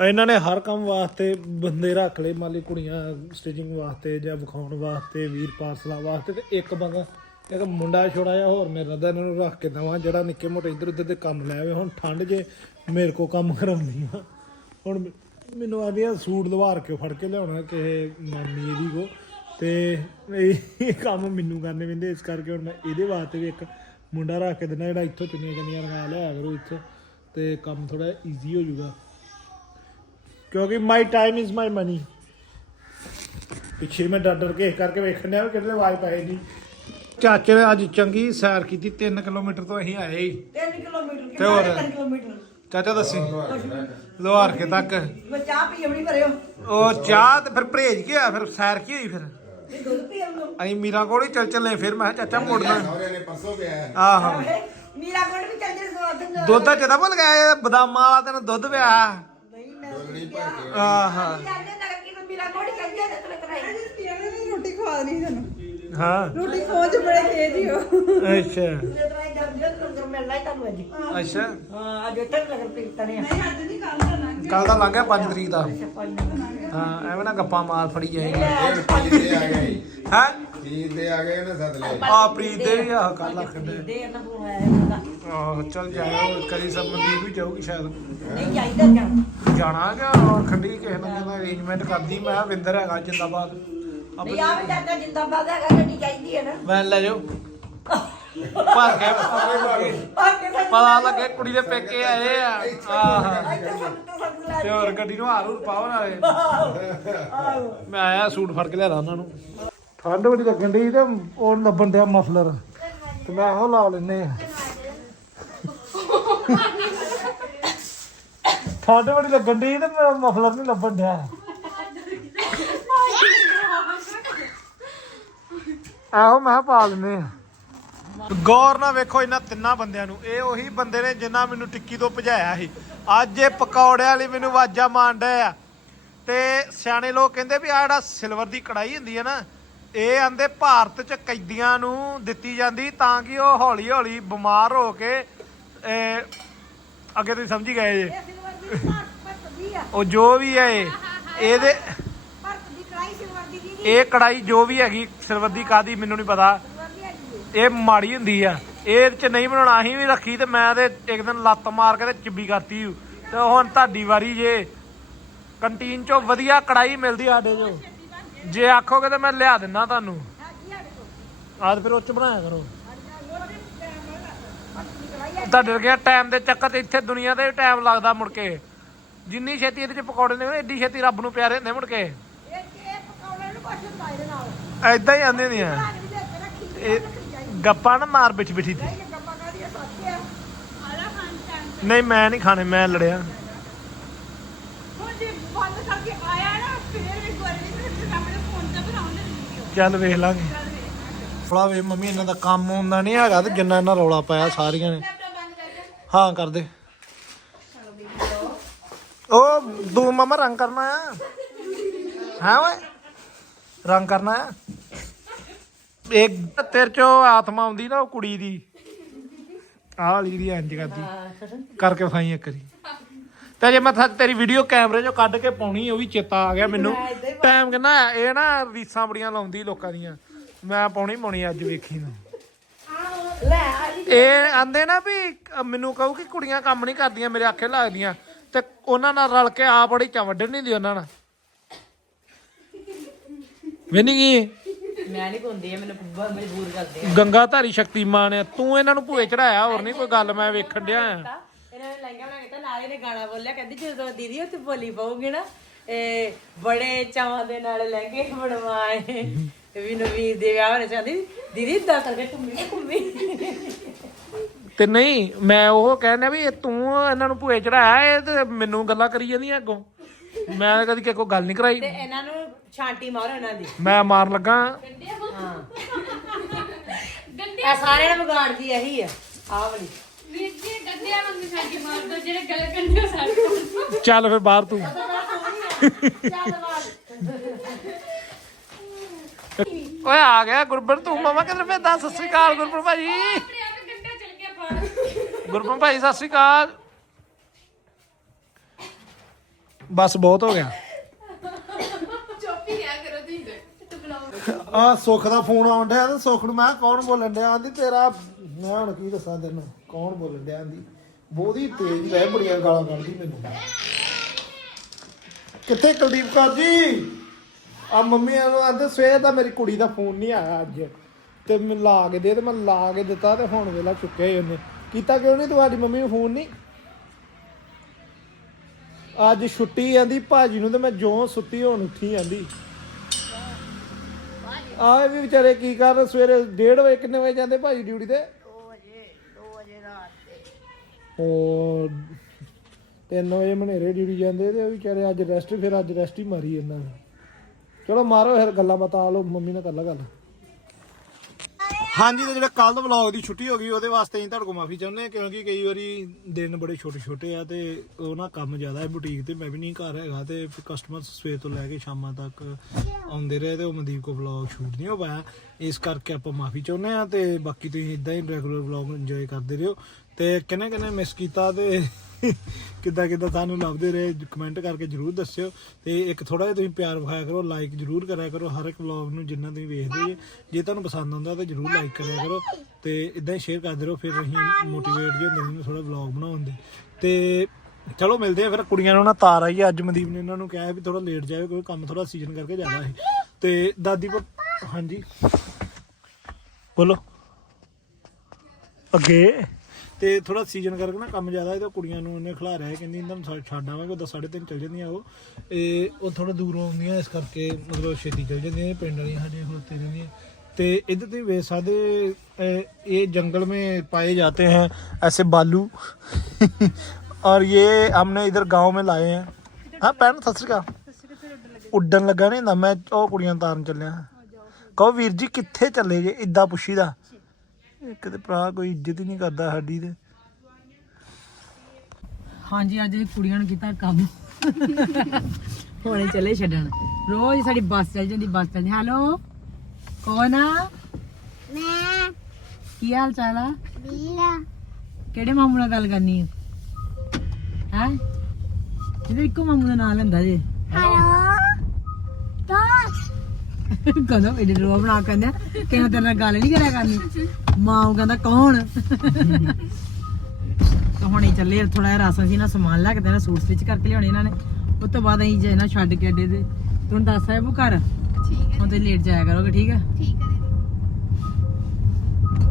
ਇਹਨਾਂ ਨੇ ਹਰ ਕੰਮ ਵਾਸਤੇ ਬੰਦੇ ਰੱਖ ਲਏ, ਮੰਨ ਲਈ ਕੁੜੀਆਂ ਸਟਿਚਿੰਗ ਵਾਸਤੇ ਜਾਂ ਵਿਖਾਉਣ ਵਾਸਤੇ, ਵੀਰ ਪਾਰਸਲਾਂ ਵਾਸਤੇ, ਤੇ ਇੱਕ ਬੰਦਾ, ਇੱਕ ਮੁੰਡਾ ਛੋੜਾ ਜਿਹਾ ਹੋਰ ਮੇਰੇ ਨਾਲ ਇਹਨਾਂ ਨੂੰ ਰੱਖ ਕੇ ਦਵਾਂ, ਜਿਹੜਾ ਨਿੱਕੇ ਮੋਟੇ ਇੱਧਰ ਉੱਧਰ ਦੇ ਕੰਮ ਲੈ ਆਵੇ। ਹੁਣ ਠੰਡ ਜੇ ਮੇਰੇ ਕੋ ਕੰਮ ਕਰਾਉਂਦੀ ਆ। ਹੁਣ ਮੈਨੂੰ ਆਦੀ ਆ ਸੂਟ ਦਵਾਰ ਕੇ ਫੜ ਕੇ ਲਿਆਉਣਾ ਕਿਸੇ ਮਾਮੀ ਇਹਦੀ ਕੋ ਤੇ ਇਹ ਕੰਮ ਮੈਨੂੰ ਕਰਨੇ ਪੈਂਦੇ ਇਸ ਕਰਕੇ ਹੁਣ ਮੈਂ ਇਹਦੇ ਵਾਸਤੇ ਵੀ ਇੱਕ ਮੁੰਡਾ ਰੱਖ ਕੇ ਦਿੰਦਾ ਜਿਹੜਾ ਇੱਥੋਂ ਚੁੰਨੀਆਂ ਚੰਨੀਆਂ ਲਗਾ ਲਿਆ ਕਰੋ ਇੱਥੇ। ਤੇ ਕੰਮ ਥੋੜਾ ਈਜ਼ੀ ਹੋ ਜਾਊਗਾ। ਕਿਉਂਕਿ my time is my money ਪਿੱਛੇ ਮੈਂ ਡਰ ਡਰ ਕੇ ਇਸ ਕਰਕੇ ਵੇਖਣ ਡਿਆ ਵੀ ਕਿਤੇ ਆਵਾਜ਼ ਪਏ ਨਹੀਂ। ਚਾਚੇ ਨੇ ਅੱਜ ਚੰਗੀ ਸੈਰ ਕੀਤੀ 3 ਕਿਲੋਮੀਟਰ ਤੋਂ ਅਸੀਂ ਆਏ 3 ਕਿਲੋਮੀਟਰ ਤੇ ਹੋਰ? ਕਿਲੋਮੀਟਰ? ਚਾਚਾ ਦੱਸੀ? ਲੋਹਾਰ ਕੇ ਤੱਕ। ਮੈਂ ਚਾਹ ਪੀ ਆਪਣੀ ਭਰਿਓ। ਉਹ ਚਾਹ ਤੇ ਫਿਰ ਪਰਹੇਜ ਕੀ ਹੋਇਆ? ਫਿਰ ਸੈਰ ਕੀ ਹੋਈ ਫਿਰ? ਇਹ ਦੁੱਧ ਪੀ ਆਉਂਦਾ। ਅਸੀਂ ਮੀਰਾਂ ਕੋਲ ਹੀ ਚੱਲ ਚੱਲੇ ਫਿਰ ਮੈਂ ਕਿਹਾ ਚਾਚਾ ਮੁੜਨਾ ਸਹੁਰੇ ਨੇ ਪਰਸੋਂ ਪਿਆ ਆਹੋ। ਮੀਰਾ ਕੋਲ ਵੀ ਚੱਲ ਜੇ ਸਵਾਦ ਦਿੰਦਾ। ਦੁੱਧ ਤਾਂ ਜਦਾ ਭੁੱਲ ਗਿਆ ਇਹ ਬਦਾਮਾਂ ਵਾਲਾ ਤੈਨੂੰ ਦੁੱਧ ਪਿਆ। ਨਹੀਂ ਮੈਂ ਡੋਲਣੀ ਭਰ ਕੇ ਆਹਾ। ਜਾਂਦੇ ਨਾ ਕਿ ਮੀਰਾ ਕੋਲ ਚੱਲ ਜੇ ਤੇ ਕਰਾਈ ਰੋਟੀ ਖਵਾ ਦੇਣੀ ਤੁਹਾਨੂੰ ਹਾਂ। ਰੋਟੀ ਖਵਾਉਣ ਚ ਬੜੇ ਤੇਜ਼ ਹੀ ਹੋ। ਅੱਛਾ। ਤੇ ਅੱਛਾ। ਹਾਂ ਅੱਜ ਇੱਥੇ ਵੀ ਲੰਗਰ ਪੀਤਾ ਨੇ ਅੱਜ ਨਹੀਂ ਕੱਲ ਕਰਨਾ ਕੱਲ ਦਾ ਲੰਘ ਗਿਆ 5 ਤਰੀਕ ਦਾ। ਹਾਂ ਐਵੇਂ ਨਾ ਗੱਪਾਂ ਮਾਰ ਫੜੀ ਜਾਏਗੀ ਦੇ ਆ ਗਏ। ਹੈ? ਪੀਰ ਦੇ ਆ ਗਏ ਨਾ ਸੱਦ ਲਏ ਆ ਪ੍ਰੀਤ ਦੇ ਵੀ ਆ ਕੱਲ ਆਖਦੇ ਦੇ ਇਹਨਾਂ ਕੋਲ ਆਇਆ ਜਾਂਦਾ ਆਹ ਚੱਲ ਜਾਇਓ ਕਰੀ ਸਭ ਮਨਦੀਪ ਵੀ ਜਾਊਗੀ ਸ਼ਾਇਦ। ਨਹੀਂ ਜਾਣਾ ਕਿ ਖੰਡੀ ਕਿਸੇ ਨਾਲ ਕਹਿੰਦਾ ਅਰੇਂਜਮੈਂਟ ਕਰਦੀ। ਮੈਂ ਕਿਹਾ ਵਿੰਦਰ ਹੈਗਾ ਜਿੰਦਾਬਾਦ। ਨਹੀਂ ਆ ਵੀ ਚਾਚਾ ਜਿੰਦਾਬਾਦ ਹੈਗਾ ਗੱਡੀ ਚਾਹੀਦੀ ਹੈ ਨਾ। ਮੈਂ ਲੈ ਜਾਓ। ਭਰ ਕੇ ਆ ਕੇ ਸਾਨੂੰ ਪਤਾ ਲੱਗੇ ਕੁੜੀ ਦੇ ਪੇਕੇ ਆਏ ਆ। ਆਹ। ਤਾਂ ਹੋਰ ਗੱਡੀ ਨੂੰ ਹਾਰੂ ਪਾਓ ਨਾਲੇ। ਮੈਂ ਆਇਆ ਸੂਟ ਫੜ ਕੇ ਲਿਆਦਾ ਉਹਨਾਂ ਨੂੰ। ਠੰਡ ਬੜੀ ਲੱਗਣ ਡਈ ਤੇ ਉਹ ਲੱਭਣ ਡਿਆ ਮਫਲਰ। ਤੇ ਮੈਂ ਉਹ ਲਾ ਲੈਨੇ ਆ। [LAUGHS] ਠੰਡ ਬੜੀ ਲੱਗਣ ਡਈ ਤੇ ਮੇਰਾ ਮਫਲਰ ਨਹੀਂ ਲੱਭਣ ਡਿਆ। ਆਹੋ ਮੈਂ ਪਾ ਲੈਨੇ ਆ। ਗੌਰ ਨਾਲ ਵੇਖੋ ਇਹਨਾਂ ਤਿੰਨਾਂ ਬੰਦਿਆਂ ਨੂੰ। ਇਹ ਉਹੀ ਬੰਦੇ ਨੇ ਜਿਨ੍ਹਾਂ ਮੈਨੂੰ ਟਿੱਕੀ ਤੋਂ ਭਜਾਇਆ ਸੀ। ਅੱਜ ਇਹ ਪਕੌੜਿਆਂ ਵਾਲੀ ਮੈਨੂੰ ਆਵਾਜ਼ਾਂ ਮਾਰਨ ਡਏ ਆ। ਤੇ ਸਿਆਣੇ ਲੋਕ ਕਹਿੰਦੇ ਵੀ ਆ ਜਿਹੜਾ ਸਿਲਵਰ ਦੀ ਕੜਾਈ ਹੁੰਦੀ ਹੈ ਨਾ ਇਹ ਆਂਦੇ ਭਾਰਤ ਚ ਕੈਦੀਆਂ ਨੂੰ ਦਿੱਤੀ ਜਾਂਦੀ ਤਾਂ ਕਿ ਉਹ ਹੌਲੀ ਹੌਲੀ ਬਿਮਾਰ ਹੋ ਕੇ ਇਹ, ਅੱਗੇ ਤੁਸੀਂ ਸਮਝੀ ਗਏ ਜੇ? ਉਹ ਜੋ ਵੀ ਹੈ ਇਹ ਇਹਦੇ ਇਹ ਕੜਾਈ ਜੋ ਵੀ ਹੈਗੀ ਸਰਬੱਦੀ ਦੀ ਕਾਦੀ ਮੈਨੂੰ ਨਹੀਂ ਪਤਾ। ਇਹ ਮਾੜੀ ਹੁੰਦੀ ਆ। ਇਹ ਚ ਨਹੀਂ ਬਣਾਉਣਾ, ਅਸੀਂ ਵੀ ਰੱਖੀ ਤੇ ਮੈਂ ਤੇ ਇੱਕ ਦਿਨ ਲੱਤ ਮਾਰ ਕੇ ਤੇ ਚਿੱਬੀ ਕਰਤੀ ਤੇ ਹੁਣ ਤੁਹਾਡੀ ਵਾਰੀ ਜੇ। ਕੰਟੀਨ ਚੋਂ ਵਧੀਆ ਕੜਾਈ ਮਿਲਦੀ ਸਾਡੇ ਚੋਂ। ਜੇ ਆਖੋਗੇ ਤਾਂ ਮੈਂ ਲਿਆ ਦਿੰਦਾ ਤੁਹਾਨੂੰ। ਆਦ ਫਿਰ ਉੱਚ ਬਣਾਇਆ ਕਰੋ। ਤੁਹਾਡੇ ਵਰਗੇ ਟਾਈਮ ਦੇ ਚੱਕਰ ਤੇ ਇੱਥੇ ਦੁਨੀਆ ਤੇ ਟਾਈਮ ਲੱਗਦਾ ਮੁੜ ਕੇ। ਜਿੰਨੀ ਛੇਤੀ ਇਹਦੇ ਚ ਪਕੌੜੇ ਨੇ ਏਡੀ ਛੇਤੀ ਰੱਬ ਨੂੰ ਪਿਆਰੇ ਹੁੰਦੇ ਮੁੜ ਕੇ। ਐਦਾਂ ਹੀ ਆਂਦੇ ਨੇ ਆ ਇਹ ਗੱਪਾਂ ਨਾ ਮਾਰ ਵਿੱਚ ਬਿਠੀ ਤੇ। ਨਹੀਂ ਮੈਂ ਨਹੀਂ ਖਾਣੇ ਮੈਂ ਲੜਿਆ। ਹੁਣ ਜੇ ਬੰਦ ਕਰਕੇ ਆਇਆ ਨਾ ਫਿਰ ਇੱਕ ਵਾਰੀ ਵੀ ਮੇਰੇ ਸਾਹਮਣੇ ਫੋਨ ਤੇ ਬਣਾਉਂਦੇ ਵੀਡੀਓ ਚੱਲ ਵੇਖ ਲਾਂਗੇ। ਫਲਾ ਵੇ ਮੰਮੀ ਇਹਨਾਂ ਦਾ ਕੰਮ ਹੁੰਦਾ ਨਹੀਂ ਹੈਗਾ ਤੇ ਜਿੰਨਾ ਇਹਨਾਂ ਰੌਲਾ ਪਾਇਆ ਸਾਰੀਆਂ ਨੇ। ਹਾਂ ਕਰ ਦੇ। ਉਹ ਦੂ ਮਮਾ ਰੰਗ ਕਰਨਾ ਆ। ਹਾਂ ਓਏ? ਰੰਗ ਕਰਨਾ ਆ ਇੱਕ ਤੇਰੇ ਚੋਂ ਆਤਮਾ ਆਉਂਦੀ ਨਾ ਉਹ ਕੁੜੀ ਦੀ। ਆਹ ਵਾਲੀ ਦੀ ਇੰਜ ਕਰਦੀ। ਕਰਕੇ ਵਿਖਾਈ ਇੱਕ ਵਾਰੀ। ਤੇ ਜੇ ਮੈਂ ਥਾ- ਤੇਰੀ ਵੀਡੀਓ ਕੈਮਰੇ 'ਚੋਂ ਕੱਢ ਕੇ ਪਾਉਣੀ ਉਹ ਵੀ ਚੇਤਾ ਆ ਗਿਆ ਮੈਨੂੰ। ਟਾਈਮ ਕਿੰਨਾ ਆ? ਇਹ ਨਾ ਰੀਸਾਂ ਬੜੀਆਂ ਲਾਉਂਦੀ ਲੋਕਾਂ ਦੀਆਂ। ਮੈਂ ਪਾਉਣੀ ਪਾਉਣੀ ਅੱਜ ਵੇਖੀ ਨਾ ਇਹ ਆਂਦੇ ਨਾ ਵੀ ਅ, ਮੈਨੂੰ ਕਹੂ ਕਿ ਕੁੜੀਆਂ ਕੰਮ ਨਹੀਂ ਕਰਦੀਆਂ ਮੇਰੇ ਆਖੇ ਲੱਗਦੀਆਂ। ਤੇ ਉਹਨਾਂ ਨਾਲ ਰਲ ਕੇ ਆਪ ਬੜੀ ਚਾ ਵੱਢਣ ਨਹੀਂ ਦੀ ਉਹਨਾਂ ਨਾਲ। ਵੇਨੀ ਕੀ? ਮੈਂ ਨਹੀਂ ਪਾਉਂਦੀ ਇਹ ਮੈਨੂੰ ਬਹੁਤ ਮਜਬੂਰ ਕਰਦੇ ਆ। ਗੰਗਾ ਧਾਰੀ ਸ਼ਕਤੀਮਾਨ ਆ ਤੂੰ ਇਹਨਾਂ ਨੂੰ ਭੂਏ ਚੜਾਇਆ ਹੋਰ ਨਹੀਂ ਕੋਈ ਗੱਲ ਮੈਂ ਵੇਖਣ ਡਿਆ ਆ। ਇਹਨਾਂ ਨੇ ਲਹਿੰਗਾ ਬਣਾ ਕੇ ਤਾਂ ਨਾਲੇ ਨੇ ਗਾਣਾ ਬੋਲਿਆ ਕਹਿੰਦੀ ਜਦੋਂ ਦੀਦੀ ਉੱਥੇ ਬੋਲੀ ਪਾਉਗੀ ਨਾ ਇਹ ਬੜੇ ਚਾਵਾਂ ਦੇ ਨਾਲ ਲਹਿੰਗੇ ਬਣਵਾਏ। ਵੀ ਨਵੀਰ ਦੇ ਵਿਆਹ ਹੋਣੇ ਚਾਹੁੰਦੀ ਦੀਦੀ ਇਦਾਂ ਕਰਕੇ ਘੁੰਮੀ ਘੁੰਮੀ। ਤੇ ਨਹੀਂ ਮੈਂ ਉਹ ਕਹਿੰਦਾ ਵੀ ਇਹ ਤੂੰ ਇਹਨਾਂ ਨੂੰ ਭੂਏ ਚੜਾਇਆ ਇਹ ਤੇ ਮੈਨੂੰ ਗੱਲਾਂ ਕਰੀ ਜਾਂਦੀਆਂ ਅੱਗੋਂ। ਮੈਂ ਕਦੀ ਕਿਸੇ ਕੋਈ ਗੱਲ ਨਹੀਂ ਕਰਾਈ। ਤੇ ਇਹਨਾਂ ਨੂੰ ਛਾਂਟੀ ਮਾਰੋ ਇਹਨਾਂ ਦੀ। ਮੈਂ ਮਾਰਨ ਲੱਗਾ। ਹਾਂ ਇਹ ਸਾਰਿਆਂ ਨੇ ਵਿਗਾੜਦੀ ਇਹੀ ਆ। ਆਹ ਵਾਲੀ। ਵੀਰ ਜੀ ਗੱਡਿਆਂ ਵਾਂਗੂ ਸਾਡੀ ਮਾਰ ਦੋ ਜਿਹੜੇ ਗਲ ਕੰਡੇ ਸਾਡੇ ਚੱਲ ਫਿਰ ਬਾਹਰ ਤੂੰ। ਓਏ ਆ ਗਿਆ ਗੁਰਬਰ ਤੂੰ ਮਾਮਾ ਕਿਧਰ ਫਿਰਦਾ ਸਤਿ ਸ੍ਰੀ ਅਕਾਲ ਗੁਰਬਰ ਭਾਜੀ ਆਪਣੇ ਆਪ ਗੱਡਾ ਚਲ ਗਿਆ ਬਾਹਰ। ਗੁਰਬਰ ਭਾਈ ਸਤਿ ਸ੍ਰੀ ਅਕਾਲ। ਬਸ ਬਹੁਤ ਹੋ ਗਿਆ ਚੁੱਪ ਹੀ ਰਿਹਾ ਕਰੋ ਤੁਸੀਂ ਤੇ ਬੁਲਾਓ ਆ ਸੁੱਖ ਦਾ ਫੋਨ ਆਉਣ ਡਿਆ ਤੇ ਸੁੱਖ ਨੂੰ ਮੈਂ ਕਿਹਾ ਕੌਣ ਬੋਲਣ ਡਿਆ? ਆਂਦੀ ਤੇਰਾ ਮੈਂ ਹੁਣ ਕੀ ਦੱਸਾਂ ਤੈਨੂੰ? ਕੌਣ ਬੋਲਣ ਡਿਆ ਆਂਦੀ? ਬਹੁਤੀ ਤੇਜ਼ ਰਹਿ ਬੜੀਆਂ ਗਾਲਾਂ ਕੱਢਦੀ ਮੈਨੂੰ। ਕਿੱਥੇ ਕੁਲਦੀਪ ਕੌਰ ਜੀ? ਆ ਮੰਮੀ ਨੂੰ ਆਂਦੇ ਸਵੇਰ ਦਾ ਮੇਰੀ ਕੁੜੀ ਦਾ ਫੋਨ ਨਹੀਂ ਆਇਆ ਅੱਜ। ਤੇ ਮੈਂ ਲਾ ਕੇ ਦੇ ਤੇ ਮੈਂ ਲਾ ਕੇ ਦਿੱਤਾ ਤੇ ਹੁਣ ਵੇਲਾ ਚੁੱਕਿਆ ਹੀ ਉਹਨੇ। ਕੀਤਾ ਕਿਉਂ ਨਹੀਂ ਤੁਹਾਡੀ ਮੰਮੀ ਨੂੰ ਫੋਨ ਨਹੀਂ? ਅੱਜ ਛੁੱਟੀ ਆਂਦੀ ਭਾਜੀ ਨੂੰ ਤੇ ਮੈਂ ਜੋ ਸੁੱਤੀ ਹੋਣ ਉੱਠੀ ਆਂਦੀ ਆਹ ਵੀ ਵਿਚਾਰੇ ਕੀ ਕਰਨ ਸਵੇਰੇ 1:30 ਵਜੇ ਕਿੰਨੇ ਵਜੇ ਜਾਂਦੇ ਭਾਜੀ ਡਿਊਟੀ ਤੇ? 2 ਵਜੇ 2 ਵਜੇ ਰਾਤ ਤੇ ਉਹ 3 ਵਜੇ ਮਨੇਰੇ ਡਿਊਟੀ ਜਾਂਦੇ ਤੇ ਉਹ ਵਿਚਾਰੇ ਅੱਜ ਰੈਸਟ ਫਿਰ ਅੱਜ ਰੈਸਟ ਹੀ ਮਾਰੀ ਇਹਨਾਂ ਨੇ। ਚਲੋ ਮਾਰੋ ਫਿਰ ਗੱਲਾਂ ਬਤਾ ਲਓ ਮੰਮੀ ਨਾਲ ਕਰ ਲਾ ਗੱਲ। ਹਾਂਜੀ, ਤੇ ਜਿਹੜਾ ਕੱਲ ਵਲੌਗ ਦੀ ਛੁੱਟੀ ਹੋ ਗਈ, ਉਹਦੇ ਵਾਸਤੇ ਅਸੀਂ ਤੁਹਾਡੇ ਕੋਲ ਮਾਫੀ ਚਾਹੁੰਦੇ ਹਾਂ, ਕਿਉਂਕਿ ਕਈ ਵਾਰੀ ਦਿਨ ਬੜੇ ਛੋਟੇ ਛੋਟੇ ਆ ਤੇ ਉਹ ਨਾ ਕੰਮ ਜ਼ਿਆਦਾ ਹੈ ਬੁਟੀਕ ਤੇ, ਮੈਂ ਵੀ ਨਹੀਂ ਘਰ ਹੈਗਾ ਤੇ ਕਸਟਮਰ ਸਵੇਰ ਤੋਂ ਲੈ ਕੇ ਸ਼ਾਮਾਂ ਤੱਕ ਆਉਂਦੇ ਰਹੇ ਤੇ ਉਹ ਮਨਦੀਪ ਕੋ ਵਲੌਗ ਸ਼ੂਟ ਨਹੀਂ ਹੋ ਪਾਇਆ। ਇਸ ਕਰਕੇ ਆਪਾਂ ਮਾਫੀ ਚਾਹੁੰਦੇ ਹਾਂ ਤੇ ਬਾਕੀ ਤੁਸੀਂ ਇਦਾਂ ਹੀ ਰੈਗੂਲਰ ਵਲੌਗ ਇੰਜੋਏ ਕਰਦੇ ਰਹੋ। ਤੇ ਕਿੰਨੇ ਕਿੰਨੇ ਮਿਸ ਕੀਤਾ ਤੇ ਕਿੱਦਾਂ ਕਿੱਦਾਂ ਸਾਨੂੰ ਲੱਭਦੇ ਰਹੇ ਕਮੈਂਟ ਕਰਕੇ ਜਰੂਰ ਦੱਸਿਓ ਤੇ ਇੱਕ ਥੋੜਾ ਜਿਹਾ ਤੁਸੀਂ ਪਿਆਰ ਵਿਖਾਇਆ ਕਰੋ ਲਾਈਕ ਜਰੂਰ ਕਰਿਆ ਕਰੋ, ਹਰ ਇੱਕ ਵਲੌਗ ਨੂੰ ਜਿੰਨਾ ਤੁਸੀਂ ਵੇਖਦੇ ਜੇ ਜੇ ਤੁਹਾਨੂੰ ਪਸੰਦ ਆਉਂਦਾ ਤਾਂ ਜਰੂਰ ਲਾਈਕ ਕਰਿਆ ਕਰੋ ਤੇ ਇਦਾਂ ਹੀ ਸ਼ੇਅਰ ਕਰਦੇ ਰਹੋ, ਫਿਰ ਅਸੀਂ ਮੋਟੀਵੇਟ ਜੇ ਹੁੰਦੇ ਨੇ ਥੋੜਾ ਵਲੌਗ ਬਣਾਉਣ ਦੇ। ਤੇ ਚਲੋ ਮਿਲਦੇ ਆ ਫਿਰ, ਕੁੜੀਆਂ ਨੂੰ ਨਾ ਤਾਰ ਆਈ ਅੱਜ ਮਨਦੀਪ ਨੇ ਇਹਨਾਂ ਨੂੰ ਕਿਹਾ ਵੀ ਥੋੜਾ ਲੇਟ ਜਾਇਓ ਕਿਉਂਕਿ ਕੰਮ ਥੋੜਾ ਸੀਜ਼ਨ ਕਰਕੇ ਜ਼ਿਆਦਾ ਹੈ ਤੇ ਦਾਦੀ ਪੁੱਤ, ਹਾਂਜੀ। ਬੋਲੋ। ਅੱਗੇ। ਤੇ ਥੋੜਾ ਸੀਜ਼ਨ ਕਰਕੇ ਨਾ ਕੰਮ ਜ਼ਿਆਦਾ ਹੈ ਤੇ ਕੁੜੀਆਂ ਨੂੰ ਉਹਨੇ ਖਿਲਾ ਰਿਹਾ ਕਹਿੰਦੀ ਇਹਨਾਂ ਨੂੰ ਛੱਡ- ਛੱਡ ਆਵਾਂਗੇ ਉਦੋਂ 3:30 ਚੱਲ ਜਾਂਦੀਆਂ ਉਹ ਇਹ ਉਹ ਥੋੜਾ ਦੂਰੋਂ ਆਉਂਦੀਆਂ ਇਸ ਕਰਕੇ ਮਤਲਬ ਛੇਤੀ ਚੱਲ ਜਾਂਦੀਆਂ ਇਹ ਪਿੰਡ ਵਾਲੀਆਂ ਸਾਡੇ ਖਲੋਤੇ ਰਹਿੰਦੀਆਂ ਤੇ ਇੱਧਰ ਤੁਸੀਂ ਵੇਖ ਸਕਦੇ ਅਹ, ये जंगल में पाए जाते हैं ऐसे बालू और ये हमने इधर गांव में लाए हैं हाँ पैन सत श्री अकाल ਉੱਡਣ ਲੱਗਾ ਨਹੀਂ ਹੁੰਦਾ ਮੈਂ ਉਹ ਕੁੜੀਆਂ ਤਾਰਨ ਚੱਲਿਆ ਕਹੋ ਵੀਰ ਜੀ ਕਿੱਥੇ ਚੱਲੇ ਜੇ ਇਦਾਂ ਪੁੱਛੀਦਾ ਇੱਕ ਤੇ ਭਰਾ ਕੋਈ ਇੱਜ਼ਤ ਹੀ ਨਹੀਂ ਕਰਦਾ ਸਾਡੀ ਤੇ। ਹਾਂਜੀ ਅੱਜ ਇਹ ਕੁੜੀਆਂ ਨੂੰ ਕੀਤਾ ਕੰਮ। ਹੁਣੇ ਚੱਲੇ ਛੱਡਣ। ਰੋਜ਼ ਸਾਡੀ ਬੱਸ ਚੱਲ ਜਾਂਦੀ ਬੱਸ ਚੱਲ ਹੈਲੋ? ਕੌਣ ਆ? ਮੈਂ। ਕੀ ਹਾਲ ਚਾਲ ਆ? ਬੀਲਾ ਕਿਹੜੇ ਮਾਮੂ ਨਾਲ ਗੱਲ ਕਰਨੀ ਹੈ ਹੈ? ਜਿਹਦੇ ਇੱਕੋ ਮਾਮੂ ਦਾ ਨਾਮ ਲੈਂਦਾ ਜੇ। ਹੈਲੋ। ਕਦੋਂ ਇਹਦੇ ਰੋ ਬਣਾ ਕਹਿੰਦਾ ਕਿਹਨਾਂ ਤੇਰੇ ਨਾਲ ਗੱਲ ਨਹੀਂ ਕਰਿਆ ਕਰਨੀ। ਮਾਂ ਕਹਿੰਦਾ ਕੌਣ? ਤਾਂ ਹੁਣੇ ਚੱਲੇ ਥੋੜਾ ਜਿਹਾ ਰਾਸ਼ਨ ਸੀ ਨਾ ਸਮਾਨ ਲੈ ਕੇ ਦੇਣਾ ਸੂਟ ਸਟਿਚ ਕਰਕੇ ਲਿਆਉਣੇ ਇਹਨਾਂ ਨੇ। ਉਸ ਤੋਂ ਬਾਅਦ ਅਸੀਂ ਜੇ ਨਾ ਛੱਡ ਕੇ ਅੱਡੇ ਦੇ ਤੁਹਾਨੂੰ ਦੱਸ ਆਇਆ ਉਹ ਘਰ? ਠੀਕ ਹੈ ਹੁਣ ਤੇ ਲੇਟ ਜਾਇਆ ਕਰੋਗੇ ਠੀਕ ਹੈ ਠੀਕ ਹੈ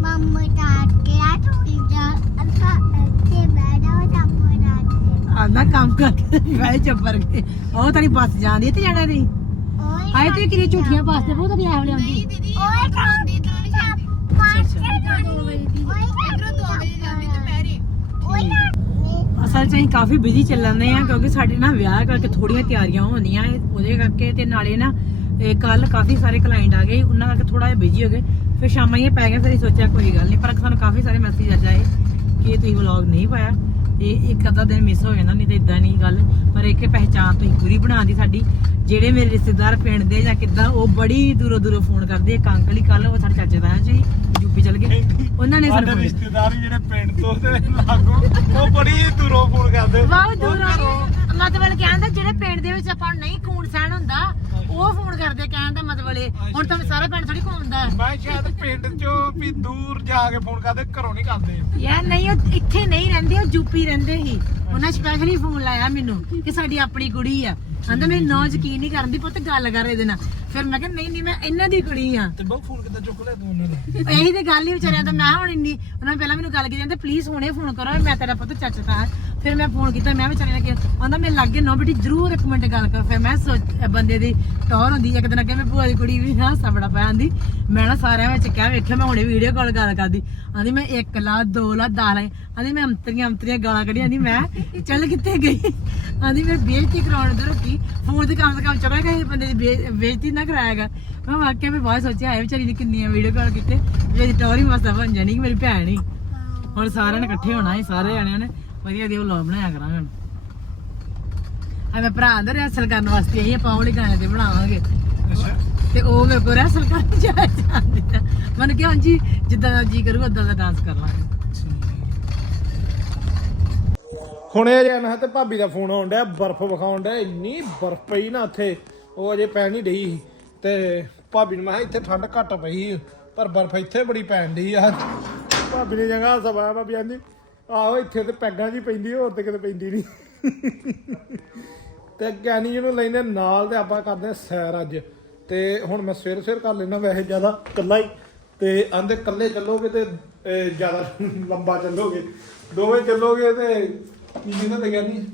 ਮੰਮਾ ਟਾਟ ਕੇ ਆ ਤੂੰ ਜਾ ਅੱਛਾ ਇੱਥੇ ਬੈਠਾ ਹੋ ਜਾ ਮੋਰਾ ਆਂਦਾ ਕੰਮ ਕਰਕੇ ਵਾਏ ਚੱਪਰ ਕੇ। ਉਹ ਤੇਰੀ ਬੱਸ ਜਾਂਦੀ ਤੇ ਜਾਣਾ ਨਹੀਂ? ਆਏ ਤੂੰ ਕਿਹੜੀ ਝੂਠੀਆਂ ਬੱਸ ਤੇ ਬਹੁਤ ਤੇਰੀ ਆਵਲੇ ਆਉਂਦੀ। ਓਏ ਖਾਂਦੀ ਤੂੰ ਪਾਸ ਓਏ ਇਧਰੋਂ ਦੋ ਵਜੇ ਜਾਂਦੀ ਦੁਪਹਿਰੇ ਅਸਲ 'ਚ ਅਸੀਂ ਕਾਫੀ ਬਿਜ਼ੀ ਚੱਲਣੇ ਆ ਕਿਉਂਕਿ ਸਾਡੇ ਨਾ ਵਿਆਹ ਕਰਕੇ ਥੋੜੀਆਂ ਤਿਆਰੀਆਂ ਹੋਣੀਆਂ ਉਹਦੇ ਕਰਕੇ ਤੇ ਨਾਲੇ ਨਾ ਕੱਲ ਕਾਫੀ ਸਾਰੇ ਕਲਾਇੰਟ ਆ ਗਏ ਉਹਨਾਂ ਕਰਕੇ ਥੋੜਾ ਜਿਹਾ ਬਿਜ਼ੀ ਹੋ ਗਏ। ਫਿਰ ਸ਼ਾਮਾਂ ਹੀ ਪੈ ਗਏ ਫਿਰ ਸੋਚਿਆ ਕੋਈ ਗੱਲ ਨਹੀਂ ਪਰ ਸਾਨੂੰ ਕਾਫੀ ਸਾਰੇ ਮੈਸੇਜ ਆ ਜਾਏ ਕਿ ਤੁਸੀਂ ਵਲੌਗ ਨਹੀਂ ਪਾਇਆ। ਇਹ ਇੱਕ ਅੱਧਾ ਦਿਨ ਮਿਸ ਹੋ ਜਾਂਦਾ ਨਹੀਂ ਤੇ ਇਦਾਂ ਨਹੀਂ ਗੱਲ, ਪਰ ਇੱਕ ਪਹਿਚਾਨ ਤੁਸੀਂ ਪੂਰੀ ਬਣਾਉਂਦੀ ਸਾਡੀ। ਜਿਹੜੇ ਮੇਰੇ ਰਿਸ਼ਤੇਦਾਰ ਪਿੰਡ ਦੇ ਜਾਂ ਕਿੱਦਾਂ, ਉਹ ਬੜੀ ਦੂਰੋਂ ਦੂਰੋਂ ਫੋਨ ਕਰਦੇ ਇੱਕ ਅੰਕਲ ਹੀ ਕੱਲ ਉਹ ਸਾਡੇ ਚਾਚੇ ਦਾ ਸੀ। ਯੂਪੀ ਚਲ ਗਏ ਉਹਨਾਂ ਨੇ ਸਾਡੇ ਸਾਨੂੰ ਰਿਸ਼ਤੇਦਾਰ ਜਿਹੜੇ ਪਿੰਡ ਤੋਂ ਤੇ ਲਾਗੋ ਉਹ ਬੜੀ ਦੂਰੋਂ ਫੋਨ ਕਰਦੇ। ਬਹੁਤ ਦੂਰੋਂ ਮਤਲਬ ਕਹਿੰਦਾ ਜਿਹੜੇ ਪਿੰਡ ਦੇ ਵਿੱਚ ਆਪਾਂ ਨੂੰ ਨਹੀਂ ਖੂਨ ਸਹਿਣ ਹੁੰਦਾ ਉਹ ਫੋਨ ਕਰਦੇ ਕਹਿਣ ਦਾ ਮਤਲਬ ਇਹ। ਹੁਣ ਤੁਹਾਨੂੰ ਸਾਰਾ ਪਿੰਡ ਥੋੜੀ ਘੁੰਮਦਾ ਮੈਂ ਸ਼ਾਇਦ ਪਿੰਡ ਚੋਂ ਵੀ ਦੂਰ ਜਾ ਕੇ ਫੋਨ ਕਰਦੇ ਘਰੋਂ ਨਹੀਂ ਕਰਦੇ। ਯਾਰ ਨਹੀਂ ਉਹ ਇੱਥੇ ਨਹੀਂ ਰਹਿੰਦੇ ਉਹ ਯੂਪੀ ਰਹਿੰਦੇ ਸੀ। ਉਹਨਾਂ ਸਪੈਸ਼ਲੀ ਫੋਨ ਲਾਇਆ ਮੈਨੂੰ ਕਿ ਸਾਡੀ ਆਪਣੀ ਕੁੜੀ ਆ। ਕਹਿੰਦਾ ਮੈਨੂੰ ਨੌ ਯਕੀਨ ਨਹੀਂ ਕਰਨ ਦੀ ਪੁੱਤ ਗੱਲ ਕਰ ਇਹਦੇ ਨਾਲ। ਫਿਰ ਮੈਂ ਕਿਹਾ ਨਹੀਂ ਨਹੀਂ ਮੈਂ ਇਹਨਾਂ ਦੀ ਕੁੜੀ ਆ। ਤੇ ਬਹੁ ਫੋਨ ਕਿੱਦਾਂ ਚੁੱਕ ਲਿਆ ਤੂੰ ਉਹਨਾਂ ਨੇ ਇਹੀ ਤੇ ਗੱਲ ਹੀ ਵਿਚਾਰਿਆਂ ਤਾਂ ਮੈਂ ਹੁਣ ਇੰਨੀ ਉਹਨਾਂ ਨੇ ਪਹਿਲਾਂ ਮੈਨੂੰ ਗੱਲ ਕੀਤੀ ਜਾਂਦੇ ਪਲੀਜ਼ ਹੁਣੇ ਫੋਨ ਕਰੋ ਮੈਂ ਤੇਰਾ ਪੁੱਤ ਚਾਚਾ ਤਾਂ ਫਿਰ ਮੈਂ ਫੋਨ ਕੀਤਾ ਮੈਂ ਵਿਚਾਰੇ ਨੇ ਆਂਦਾ ਮੇਰੇ ਲੱਗੇ ਨੋ ਬੇਟੀ ਜ਼ਰੂਰ ਇੱਕ ਮਿੰਟ ਗੱਲ ਕਰ। ਫਿਰ ਮੈਂ ਸੋਚ ਬੰਦੇ ਦੀ ਟੌਰ ਹੁੰਦੀ ਇੱਕ ਦਿਨ ਅੱਗੇ ਮੈਂ ਭੂਆ ਦੀ ਕੁੜੀ ਵੀ ਹਾਸਾ ਬੜਾ ਪਿਆ ਆਂਦੀ। ਮੈਂ ਨਾ ਸਾਰਿਆਂ ਵਿੱਚ ਕਿਹਾ ਵੇਖਿਆ ਮੈਂ ਹੁਣੇ ਵੀਡੀਓ ਕਾਲ ਗੱਲ ਕਰਦੀ। ਆਂਦੀ ਮੈਂ 1 ਲਾ 2 ਲਾ 10 ਲਾ। ਆਂਦੀ ਮੈਂ ਅੰਤਰੀਆਂ ਅੰਤਰੀਆਂ ਗਾਲਾਂ ਕੱਢੀਆਂ। ਆਂਦੀ ਮੈਂ ਚੱਲ ਕਿੱਥੇ ਗਈ? ਆਂਦੀ ਮੈਂ ਬੇਇੱਜ਼ਤੀ ਕਰਾਉਣ ਦੇ ਰੁਕੀ। ਫੋਨ ਤੇ ਕੰਮ ਕੰਮ ਚੱਲ ਰਿਹਾ ਬੰਦੇ ਦੀ ਬੇਇੱਜ਼ਤੀ ਨਾ ਕਰਾਇਆਗਾ ਮੈਂ ਵਾਕਿਆ ਮੈਂ ਬਹੁਤ ਸੋਚਿਆ ਹੈ ਵਿਚਾਰੀ ਨੇ ਕਿੰਨੀਆਂ ਵੀਡੀਓ ਕਾਲ ਕੀਤੇ ਮੇਰੀ ਟੌਰੀ ਮਸਤਾ ਬਣ ਜਾਣੀ ਕਿ ਮੇਰੀ ਭੈਣ ਹੀ। ਹੁਣ ਸਾਰਿਆਂ ਨੇ ਇਕੱਠੇ ਹੋਣਾ ਹੈ ਸਾਰੇ ਜਾਣਿਆਂ ਨੇ। ਵਧੀਆ ਵਧੀਆ ਵਲੌਗ ਬਣਾਇਆ ਕਰਾਂਗੇ ਹੁਣ। ਆ ਮੈਂ ਭਰਾ ਦਾ ਰੈਸਲ ਕਰਨ ਵਾਸਤੇ ਆਈ ਆਪਾਂ ਉਹ ਵਾਲੇ ਗਾਣੇ ਤੇ ਬਣਾਵਾਂਗੇ। ਅੱਛਾ। ਤੇ ਉਹ ਮੇਰੇ ਕੋਲ ਰੈਸਲ ਕਰਨ ਜਾ ਜਾਂਦੀ ਆ ਮਨ ਕਿ ਹਾਂਜੀ ਜਿੱਦਾਂ ਦਾ ਜੀ ਕਰੂ ਉਦਾਂ ਦਾ ਡਾਂਸ ਕਰ ਲਾਂਗੇ। ਹੁਣ ਇਹ ਜੇ ਨਾ ਤੇ ਭਾਬੀ ਦਾ ਫੋਨ ਆਉਣ ਡਿਆ ਬਰਫ਼ ਵਿਖਾਉਣ ਡਿਆ ਇੰਨੀ ਬਰਫ਼ ਪਈ ਨਾ ਉੱਥੇ ਉਹ ਅਜੇ ਪੈਣ ਨਹੀਂ ਡਈ। ਤੇ ਭਾਬੀ ਨੂੰ ਮੈਂ ਕਿਹਾ ਇੱਥੇ ਠੰਡ ਘੱਟ ਪਈ ਪਰ ਬਰਫ਼ ਇੱਥੇ ਬੜੀ ਪੈਣ ਡਈ ਆ। ਭਾਬੀ ਨੇ ਜਗ੍ਹਾ ਸਵਾ ਭਾਬੀ ਆਂਦੀ ਆਹੋ ਇੱਥੇ ਤੇ ਪੈਗਾਂ ਜੀ ਪੈਂਦੀ ਹੋਰ ਤੇ ਕਿਤੇ ਪੈਂਦੀ ਨਹੀਂ ਤੇ ਗਿਆਨੀ ਜੀ ਨੂੰ ਲੈਨੇ ਨਾਲ ਤੇ ਆਪਾਂ ਕਰਦੇ ਹਾਂ ਸੈਰ ਅੱਜ। ਤੇ ਹੁਣ ਮੈਂ ਸਵੇਰ ਸਵੇਰ ਕਰ ਲੈਣਾ ਵੈਸੇ ਜ਼ਿਆਦਾ ਇਕੱਲਾ ਹੀ। ਤੇ ਆਂਦੇ ਇਕੱਲੇ ਚੱਲੋਗੇ ਤੇ ਇਹ, ਜ਼ਿਆਦਾ ਲੰਬਾ ਚੱਲੋਗੇ। ਦੋਵੇਂ ਚੱਲੋਗੇ ਤੇ ਕੀ ਕਹਿੰਦਾ ਤੇ ਗਿਆਨੀ?